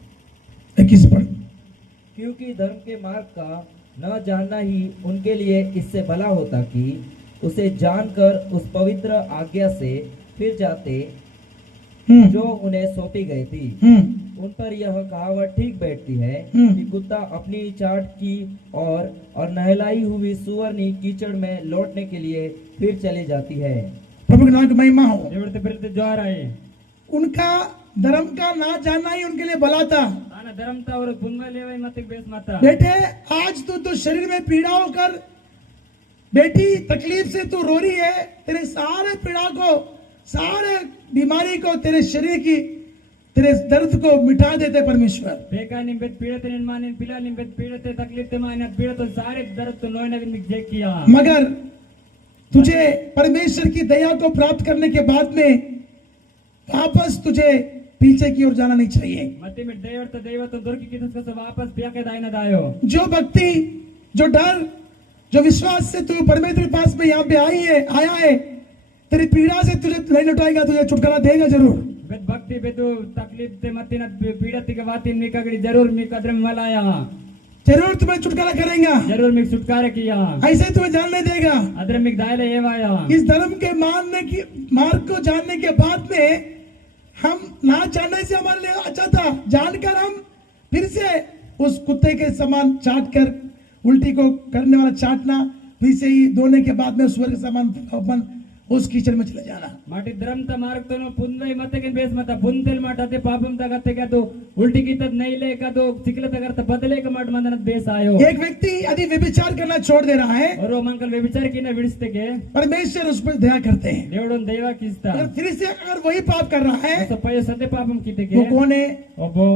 21 से पढ़, क्योंकि धर्म के मार्ग का न जानना ही उनके लिए इससे भला होता कि उसे जानकर उस पवित्र आज्ञा से फिर जाते जो उन्हें सौंपी गई थी। उन पर यह कहावत ठीक बैठती है कि कुत्ता अपनी चाट की और नहलाई हुई सुअरनी कीचड़ में लौटने के लिए फिर चली जाती है। प्रभु के नाम की महिमा हो। ದೇವರತೆ ಬಿರುತ್ತೆ ಜ್ವಾರ उनका धर्म का ना जानना ही उनके लिए भला था। ಆನ ಧರ್ಮತ ಅವರು ಪುಂಗಲೇವೈ ಮತ್ತೆ ಬೇಸ್ ಮಾತ बेटे आज तो शरीर में पीड़ा होकर बेटी तकलीफ से तू रो रही है, तेरे सारे पीड़ा को सारे बीमारी को तेरे शरीर की तेरे दर्द को मिटा देते परमेश्वर। ಬೇಕಾ ನಿಂಬೆತ್ ಪೀಡತೆ ನಿರ್ಮಾಣ ಪಿಲಾ ನಿಂಬೆತ್ ಪೀಡತೆ ತಕ್ಲಿಫ್ತೆ ಮಾನ ಪೀಡತೆ सारे दर्द तो नोय नवीन जे किया मगर तुझे परमेश्वर की दया को प्राप्त करने के बाद में वापस तुझे पीछे की ओर जाना नहीं चाहिए। ಮತ್ತೆ ಮಿ ದೇವತ ದೇವತ ದೊರಕಿ ಕಿತಸ್ಕಸ ವಾಪಸ್ ಬ್ಯಾಕೆ ದಾಯನ ದಾಯೋ जो भक्ति, जो डर, जो विश्वास से तू परमेश्वर के पास में यहाँ पे आया है, तेरी पीड़ा से तुझे नहीं लौटाएगा, तुझे छुटकारा देगा जरूर। बेद भक्ति बेदु तकलीफ ते मतिन पीड़तिक वातिन मिकगड़ी जरूर मिकद्रम मलाया जरूर तुम्हें छुटकारा करेगा, जरूर मिक छुटकारा किया ऐसे तुम्हें जानने देगा। अद्र मिक दायले एवाया इस धर्म के मानने की मार्ग को जानने के बाद में हम ना जानने से हमारे लिए अच्छा था, जानकर हम फिर से उस कुत्ते के समान चाट कर उल्टी को करने वाला चाटना, फिर से ही धोने के बाद में स्वर्ग के समान अपन उस कीचड़ में चले जाना। माटी धर्म ता मार्ग तो पुंदई मते के बेस मता पुंतेल माटाते पापम ता गते का तो उल्टी की तद नहीं ले का तो चिकले ता करता बदले का माट मंदन बेस आयो एक व्यक्ति यदि व्यभिचार करना छोड़ दे रहा है, और वो मंगल व्यभिचार की न विड़स्ते के परमेश्वर उस पर दया करते हैं। देवडोन देवा किस्ता अगर फिर से अगर वही पाप कर रहा है, तो पय सते पापम कीते वो के कौन है? ओबो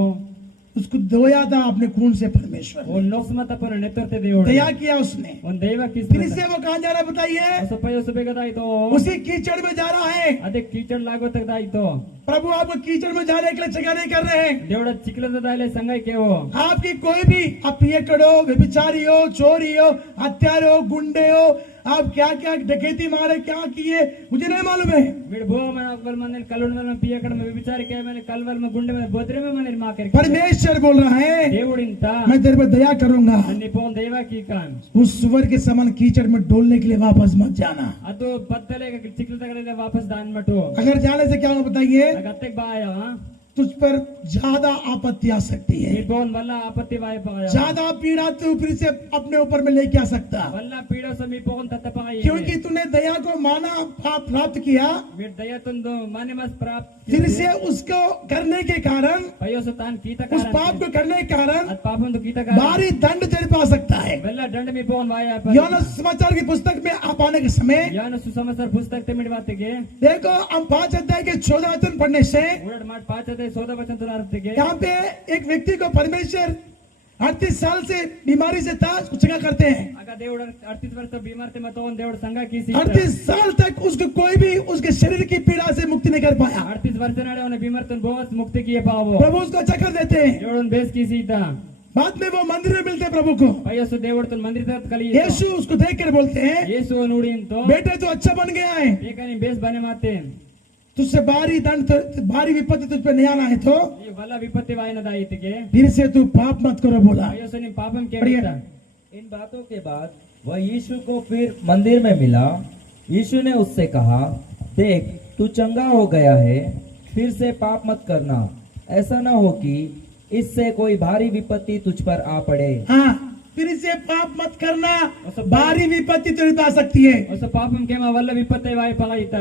उसको धोया था अपने खून से परमेश्वर वो ने, नोक्स मत पर नेतरते देवडो दया किया उसने। उन देवा फिर किस्ता से वो कहाँ जा रहा है बताइए? तो पय सुबह का दाई तो उसी कीचड़ में जा रहा है। अदे कीचड़ लागो तक दाई तो प्रभु आपको कीचड़ में जाने के लिए जगह नहीं कर रहे हैं। देवड़ा चिकले ता दाइले संगय के वो आपकी कोई भी आप पियकड़ हो, व्यभिचारी हो, चोरी हो, हत्यारे हो, गुंडे हो, आप क्या क्या डकैती मारे क्या किए मुझे नहीं मालूम है। वीड भो मन अकल मन कलुन में पियकड़ में विचार के मैंने कलवल में गुंडे में बोतरे में मन मा कर परमेश्वर बोल रहा है, देवड़िंता मैं तेरे पर दया करूंगा। निपोन देवा की कान उस सुअर के समान कीचड़ में डोलने के लिए वापस मत जाना। अतो पत्तले चिकले तगड़े वापस दान मटो अगर जाने से क्या होगा बताइए? गत्तेक बाया तुझ पर ज्यादा आपत्ति आ सकती है, निपोन वल्ला आपत्ति बाय पाया ज्यादा पीड़ा तू फिर से अपने ऊपर में लेके आ सकता, वल्ला पीड़ा से निपोन तत्पाई क्योंकि तूने दया को माना प्राप्त किया, वीड दया तुंदो माने मस प्राप्त फिर से उसको करने के कारण, पयो सुतान कीता उस कारण पाप को करने के कारण अत पापन तो कीता कारण भारी दंड तेरे पे आ सकता है। वल्ला दंड में पोन वाया योना समाचार की पुस्तक में आप आने के समय यान सुसमाचार पुस्तक ते मिडवाते के देखो हम 5 अध्याय के 14 वचन पढ़ने से उड़ड माट 5 अध्याय 14 वचन तो अर्थ के यहाँ पे एक व्यक्ति को परमेश्वर 38 साल से बीमारी से था, उसको चंगा करते हैं। ಆಗ ದೇವರು 38 ವರ್ಷ बीमार ಮತ್ತು ಒಂದು ದೇವರು ಸಂಘ ಕೀಸಿ 38 साल तक उसको कोई भी उसके शरीर की पीड़ा से मुक्ति नहीं कर पाया। 38 ವರ್ಷ ನಾಳೆ ಅವನ बीमार ತನ್ ಬಹುತ್ ಮುಕ್ತಿ ಕಿಯೆ ಪಾವೋ प्रभु उसको अच्छा कर देते हैं। ದೇವರು ಬೇಸ್ ಕೀಸಿ ಇದ್ದ बाद में वो मंदिर में मिलते हैं प्रभु को। ಪಯಸ್ಸು ದೇವರು ತನ್ ಮಂದಿರ ತತ್ ಕಲಿ यीशु उसको देख कर बोलते हैं, ಯೇಸು ನೋಡಿ ಇಂತೋ बेटे तो अच्छा बन गया है, ಬೇಕನಿ ಬೇಸ್ ಬನೆ ಮಾತೆ तुझसे भारी विपत्ति तुझ पे नहीं आना है, तो ಈ ವಲ್ಲ ವಿಪತ್ತಿ ವಾಯನದಾಯಿತಿಗೆ फिर से तू पाप मत करो बोला। ಪಯಸ್ಸು ನಿಮ್ ಪಾಪಂ ಕೇಳಿತ इन बातों के बाद वह यीशु को फिर मंदिर में मिला। यीशु ने उससे कहा, देख तू चंगा हो गया है, फिर से पाप मत करना, ऐसा न हो कि इससे कोई भारी विपत्ति तुझ पर आ पड़े। हाँ, फिर से पाप मत करना, भारी विपत्ति तुझे आ सकती है। ಹೊಸ ಪಾಪಂ ಕೇಮ ವಲ್ಲ ವಿಪತ್ತಿ ವಾಯ ಪಗಾಯಿತ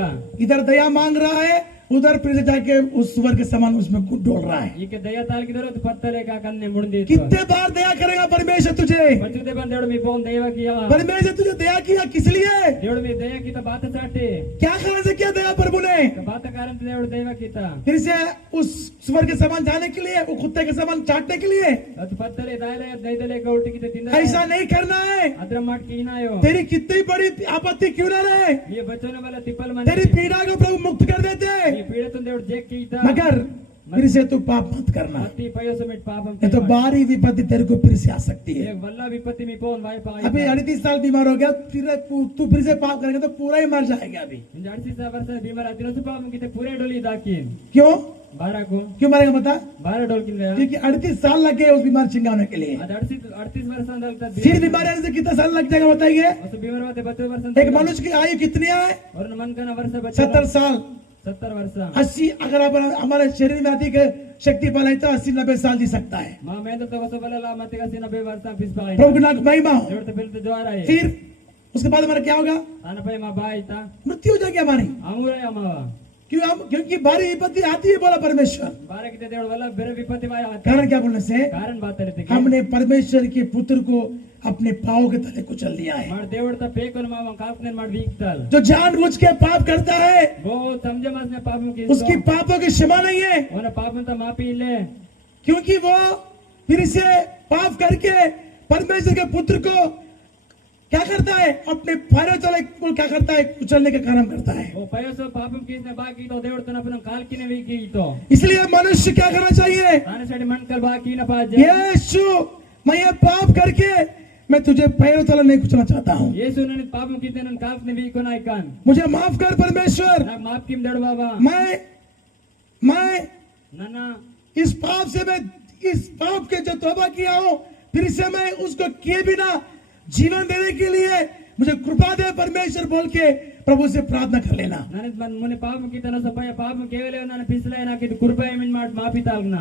इधर दया मांग रहा है, उधर फिर से जाके उस स्वर के समान उसमें डोल रहा है। ಈಗ ದಯ ತಾಲ್ಕಿದರು ಪತ್ತಲೆ ಕಾಕನ್ನೆ ಮುಡಿದಿತ್ತು कितने बार दया करेगा परमेश्वर तुझे? ಬಚ್ಚುದೆ ಬಂದ ದೇವರು ಮಿ ಪೋನ್ ದಯವ ಕಿಯ परमेश्वर तुझे दया किया किस लिए? ದೇವರು ಮಿ ದಯ ಕಿತ ಬಾತ ಚಾಟಿ क्या करने से किया दया प्रभु ने? ಬಾತ ಕಾರಣ ದೇವರು ದಯವ ಕಿತ फिर से उस स्वर के समान जाने के लिए, वो कुत्ते के समान चाटने के लिए? ಅದು ಪತ್ತಲೆ ದಾಯಲೆ ದೈದಲೆ ಗೌಟಿ ಕಿತ ತಿಂದ ऐसा नहीं करना है। ಅದ್ರ ಮಾಟ್ ಕಿನಾಯೋ तेरी कितनी बड़ी आपत्ति क्यों ना रहे, ಈ ಬಚ್ಚನ ಬಲ ತಿಪ್ಪಲ್ तेरी ಮನೆ पीड़ा को प्रभु मुक्त कर देते, ಈ ಪೀಡತನ ದೇವರು ಜೇಕ್ ಕಿತ मगर फिर से तू पाप मत करना, ಅತಿ ಪಯಸ ಮಿಟ್ ಪಾಪಂ नहीं तो भारी विपत्ति तेरे को फिर से आ सकती है। एक वल्ला विपत्ति मि पोन वाय अभी पगाइता 38 साल बीमार हो गया, तू फिर से पाप करेगा तो पूरा ही मर जाएगा अभी। ಇಂಜ 38 ವರ್ಷ बीमार ಆದಿನ ಸು ಪಾಪಂ ಕಿತ ಪೂರೆ ಡೋಲಿ ದಾಕಿನ್ क्यों ಬಾರಾಕು क्यों मरेगा बता? ಬಾರ ಡೋಲ್ ಕಿನ್ ಗया क्योंकि 38 साल लग गए उस बीमार चिंगा होने के लिए। ಅದು 38 ವರ್ಷ अंदर फिर बीमारी आने से कितना साल लग जाएगा बताइए? ಹೊಸ बीमार होते 32 ವರ್ಷ एक मनुष्य की आयु कितनी है? और मन का वर्ष 70 साल 70 ವರ್ಷ 80, अगर आप हमारे शरीर में अधिक शक्ति पाला है तो 80-90 साल जी सकता है। ಮಾ ಮೇದ ತೋ ಹೊಸ ಬಲಲ ಮತ್ತೆ ಕಸಿ 90 ವರ್ಷ ಫಿಸ್ ಪಾಯಿ प्रभु का नाम महिमा हो। ದೇವತೆ ಬೆಲ್ತ ಜ್ವಾರ है फिर उसके बाद हमारा क्या होगा? ತಾನ ಪೈ ಮಾ ಬಾಯಿತಾ मृत्यु हो जाएगी हमारी। ಅಮೂರಯ ಅಮ್ಮವ क्योंकि भारी विपत्ति आती है बोला परमेश्वर। ಬಾರಕಿತ ದೇವರು ವಲ್ಲ ಬೇರೆ ವಿಪತ್ತಿ ವಾಯ कारण क्या बोलने से? ಕಾರಣ ಬಾತಲಿತೆ हमने परमेश्वर के पुत्र को अपने पाँव के तले कुचल दिया है। ಮಾಡ ದೇವರ ತ ಪೇಕನ ಮಾವ ಕಾಲ್ಪನೆ ಮಾಡಿ ವೀಕ್ತಲ್ जो जानबूझ के पाप करता है, ಗೋ ಸಮಜ ಮಾಸ್ನೆ ಪಾಪಂ ಕಿ उसकी पापों की क्षमा नहीं है, ಅವನ ಪಾಪಂ ತ ಮಾಪಿ ಇಲ್ಲೇ क्योंकि वो फिर से पाप करके परमेश्वर के पुत्र को क्या करता है? अपने पैरों तले को क्या करता है? कुचलने का काम करता है। ಓ ಪಯಸ ಪಾಪಂ ಕಿಸ್ನೆ ಬಾಕಿ ತೋ ದೇವರ ತನ अपना ಕಾಲ್ಕಿನೆ ವೀಕಿ ತೋ इसलिए मनुष्य क्या करना चाहिए? ತಾನ ಸಡಿ ಮನ್ ಕಲ್ ಬಾಕಿ ನ ಪಾಜ यीशु, मैं ये पाप करके मैं तुझे पैरों तले नहीं कुचलना चाहता हूँ, ಯೇಸು ನನ್ನ ಪಾಪಂ ಕಿತೆ ನನ್ನ ಕಾಲ್ಕಿನೆ ವೀಕೋ ನಾಯ್ಕನ್ मुझे माफ कर परमेश्वर। నాకు మాఫ్ కిమ్ దేడు బాబా मैं ನನ್ನ इस पाप से मैं इस पाप के जो तौबा किया हूँ, फिर से मैं उसको किए बिना जीवन देने के लिए मुझे कृपा दे परमेश्वर बोल के प्रभु से प्रार्थना कर लेना। ನನ್ನ ಮುನೆ ಪಾಪಂ ಕಿತನ ಸಪಯ ಪಾಪಂ ಕೇವಲ ನನ್ನ ಪಿಸಲೇ ನಾಕಿದ ಕೃಪೆ ಮಿನ್ ಮಾಡ್ ಮಾಫಿ ತಾಲ್ನ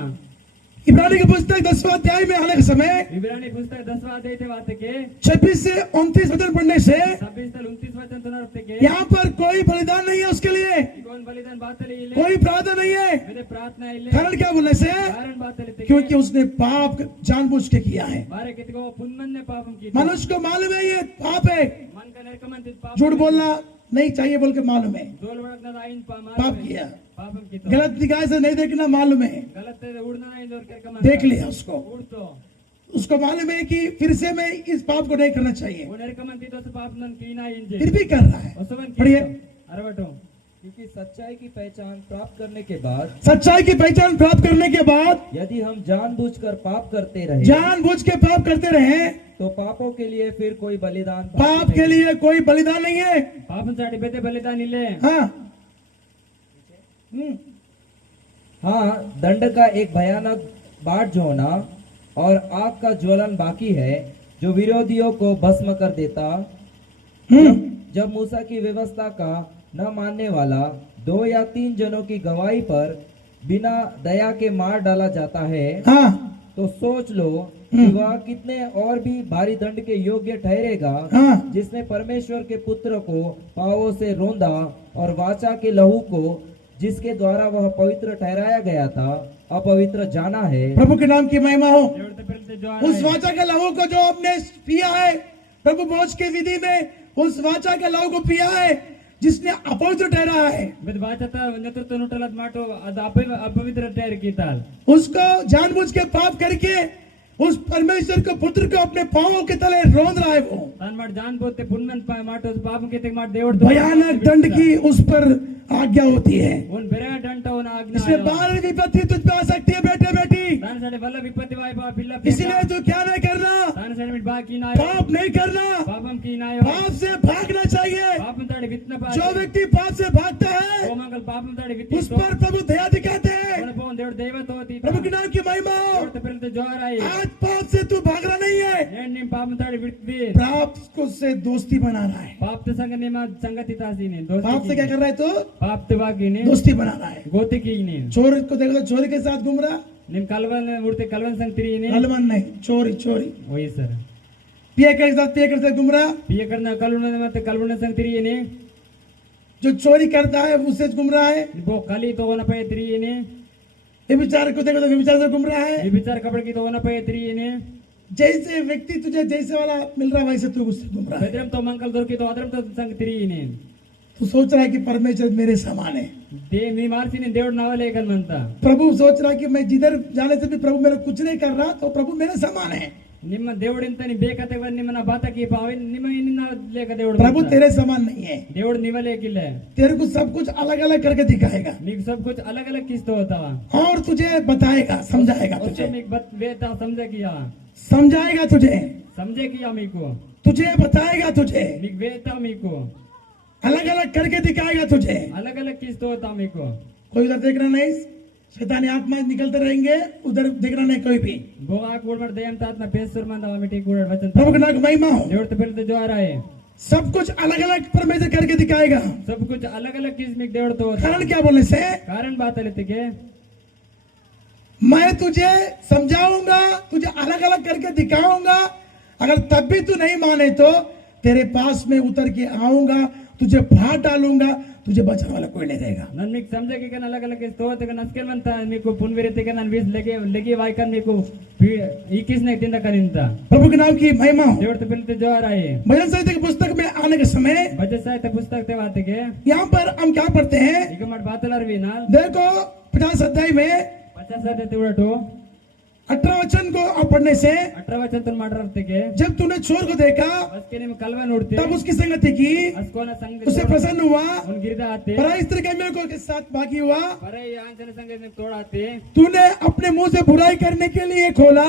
इब्रानी की पुस्तक 10वां अध्याय में आने के समय विवरणी पुस्तक 10वां अध्याय थे वाते के 26 से 29 वचन पढ़ने से 26 से 29 वचन तो नरते के यहाँ पर कोई बलिदान नहीं है उसके लिए, कौन बलिदान बातले इले कोई प्रार्थना नहीं है। मेरे प्रार्थना इले कारण क्या बोलने से? कारण बातले ते क्योंकि उसने पाप जानबूझ के किया है। बारे कितको पुन्मन ने पापम की मनुष्य को मालूम है ये पाप है, मन का नरकमंतित पाप झूठ बोलना नहीं चाहिए बोल के मालूम है, जोल वड़कना आइन पाप किया। पापम की तो गलत निगाह से नहीं देखना मालूम है, गलत है उड़ना नहीं जोर कर कमान देख लिया उसको, उड़ तो उसको मालूम है कि फिर से मैं इस पाप को नहीं करना चाहिए, वो नरकमंतित तो पाप नन की ना इंजे फिर भी कर रहा है। उसवन की पढ़िए। अरवटो क्योंकि सच्चाई की पहचान प्राप्त करने के बाद सच्चाई की पहचान प्राप्त करने के बाद यदि हम जानबूझकर पाप करते रहे जानबूझ के पाप करते रहे, तो पापों के लिए फिर कोई बलिदान पाप के लिए कोई बलिदान नहीं है। पापम साडी बेते बलिदान इले हाँ हाँ, दंड का एक भयानक बाढ़ जो होना और आग का ज्वलन बाकी है जो विरोधियों को भस्म कर देता। जब मूसा की व्यवस्था का न मानने वाला 2 या 3 जनों की गवाही पर बिना दया के मार डाला जाता है, हाँ तो सोच लो कि वह कितने और भी भारी दंड के योग्य ठहरेगा हाँ जिसने परमेश्वर के पुत्र को पांवों से रोंदा और वाचा के लहू को जिसके द्वारा वह पवित्र ठहराया गया था अपवित्र जाना है। प्रभु के नाम की महिमा हो। जोड़ते फिरते जो उस वाचा के लहू को जो आपने पिया है प्रभु भोज के विधि में, उस वाचा के लहू को पिया है जिसने अपवित्र ठहरा है, बिद बाचता नेतृत्व नुटलत माटो अद अपवित्र ठहर कीताल उसको जानबूझ के पाप करके उस परमेश्वर को पुत्र को अपने पांवों के तले रोंद रहा है वो तान मार जान बोते पुन्नन माटो पापम के मार देवड़ भयानक दंड की उस पर आज्ञा होती है। उन बेरा डंट उन आज्ञा इसलिए बाहर विपत्ति तुझ पे आ सकती है बेटे बेटी, तान साडे वल्ल विपत्ति वाय बा पिल्ला इसलिए तू क्या नहीं करना, तान साडे मिट बाकी ना पाप नहीं करना, पापम की ना पाप से भागना चाहिए। पापम ताडे वित्न पा जो व्यक्ति पाप से भागता है ओ मंगल पापम ताडे उस वित्न पर प्रभु दया दिखाते हैं। कोन पोन देवड़ देवत होती प्रभु के नाम की महिमा हो। देवड़ ते पहले जोर आई आज पाप से तू भाग रहा नहीं है, नेन निम पापम ताडे वित्ती पाप को से दोस्ती बना रहा है। पाप ते संग निमा संगति तासी ने दोस्ती पाप से क्या कर रहा है तू? पाप ते बाकी ने दोस्ती बना रहा है। गोते की ने चोर को देखो, चोरी के साथ घूम रहा, निम कलवन उड़ते कलवन संग तिरी ने अलवन नहीं, चोरी चोरी। वही सर पिया के साथ घूम रहा, पिए करना कलवन मत कलवन संग तिरी ने जो चोरी करता है उससे घूम रहा है। वो कली तो होना पे तिरी ने ये विचार को देखो तो विचार से घूम रहा ये है। विचार कपड़ की तो होना पे तिरी ने जैसे व्यक्ति तुझे जैसे वाला मिल रहा है वैसे तू उससे घूम रहा है। बेदरम तो मंगल दौर की तो अदरम तो संग तिरी ने तू सोच रहा है कि परमेश्वर मेरे समान है। दे मी मारसी ने देवड़ नावा लेकर मनता प्रभु सोच रहा है कि मैं जिधर जाने से भी प्रभु मेरा कुछ नहीं कर रहा, तो प्रभु मेरे समान है। ನಿಮ್ಮ ದೇವಡಿಂತ ನೀ ಬೇಕತೆ ನಿಮ್ಮನ್ನ ಬಾತಕಿ ಪಾವೆ ನಿಮ್ಮ ನಿನ್ನ ಲೇಕ ದೇವಡು प्रभु तेरे समान नहीं है। ದೇವಡು ನೀವ ಲೇಕಿಲ್ಲ तेरे को सब कुछ अलग अलग करके दिखाएगा మీకు सब कुछ अलग अलग किस्त होता और तुझे बताएगा, समझाएगा उससे तुझे, మీకు वेता समझे किया समझाएगा तुझे, समझे किया మీకు तुझे बताएगा तुझे, మీకు वेता మీకు अलग अलग करके दिखाएगा तुझे। अलग अलग किस्त होता మీకు कोई उधर देखना नहीं, शैतानी आत्मा निकलते रहेंगे, उधर देखना नहीं कोई भी। बोगा कोडमर दयम तात ना पेसर मंदा मिटी कोड वचन प्रभु के नाम की महिमा हो। देवड़ तो पहले जो आ रहा है सब कुछ अलग अलग परमेश्वर करके दिखाएगा। सब कुछ अलग अलग किस में देवड़ तो होता कारण क्या बोलने से? कारण बात लेते के मैं तुझे समझाऊंगा, तुझे अलग अलग करके दिखाऊंगा, अगर तब भी तू नहीं माने तो तेरे पास में उतर के आऊंगा, तुझे फाड़ डालूंगा, तुझे बचाने वाला कोई नहीं रहेगा। नन మీకు समझे के अलग अलग किस्त होते नस्केल मंता మీకు पुनवेरिते के नन 20 लेगे वाइकन మీకు ఈ किसने तिंदा करिंता प्रभु के नाम की महिमा हो। देवड़ तो पहले जो आ रहा है भजन संहिता की पुस्तक में आने के समय बजे साहित्य पुस्तक ते बात के यहाँ पर हम क्या पढ़ते हैं? ಈಗ ಮಾಡ್ ಬಾತಲರ್ ವಿನಾಲ್ देखो 50 अध्याय में 50 साहित्य तिवड़टो 18 वचन को आप पढ़ने से 18 वचन तुम माडरते के जब तूने चोर को देखा बस के निम कलवा नोडते तब उसकी संगति की, अस्कोना संग उससे प्रसन्न हुआ, उन गिरदा आते पराई स्त्री के मेल के साथ बाकी हुआ। परे आंचन संग तोड़ाते तूने अपने मुंह से बुराई करने के लिए खोला,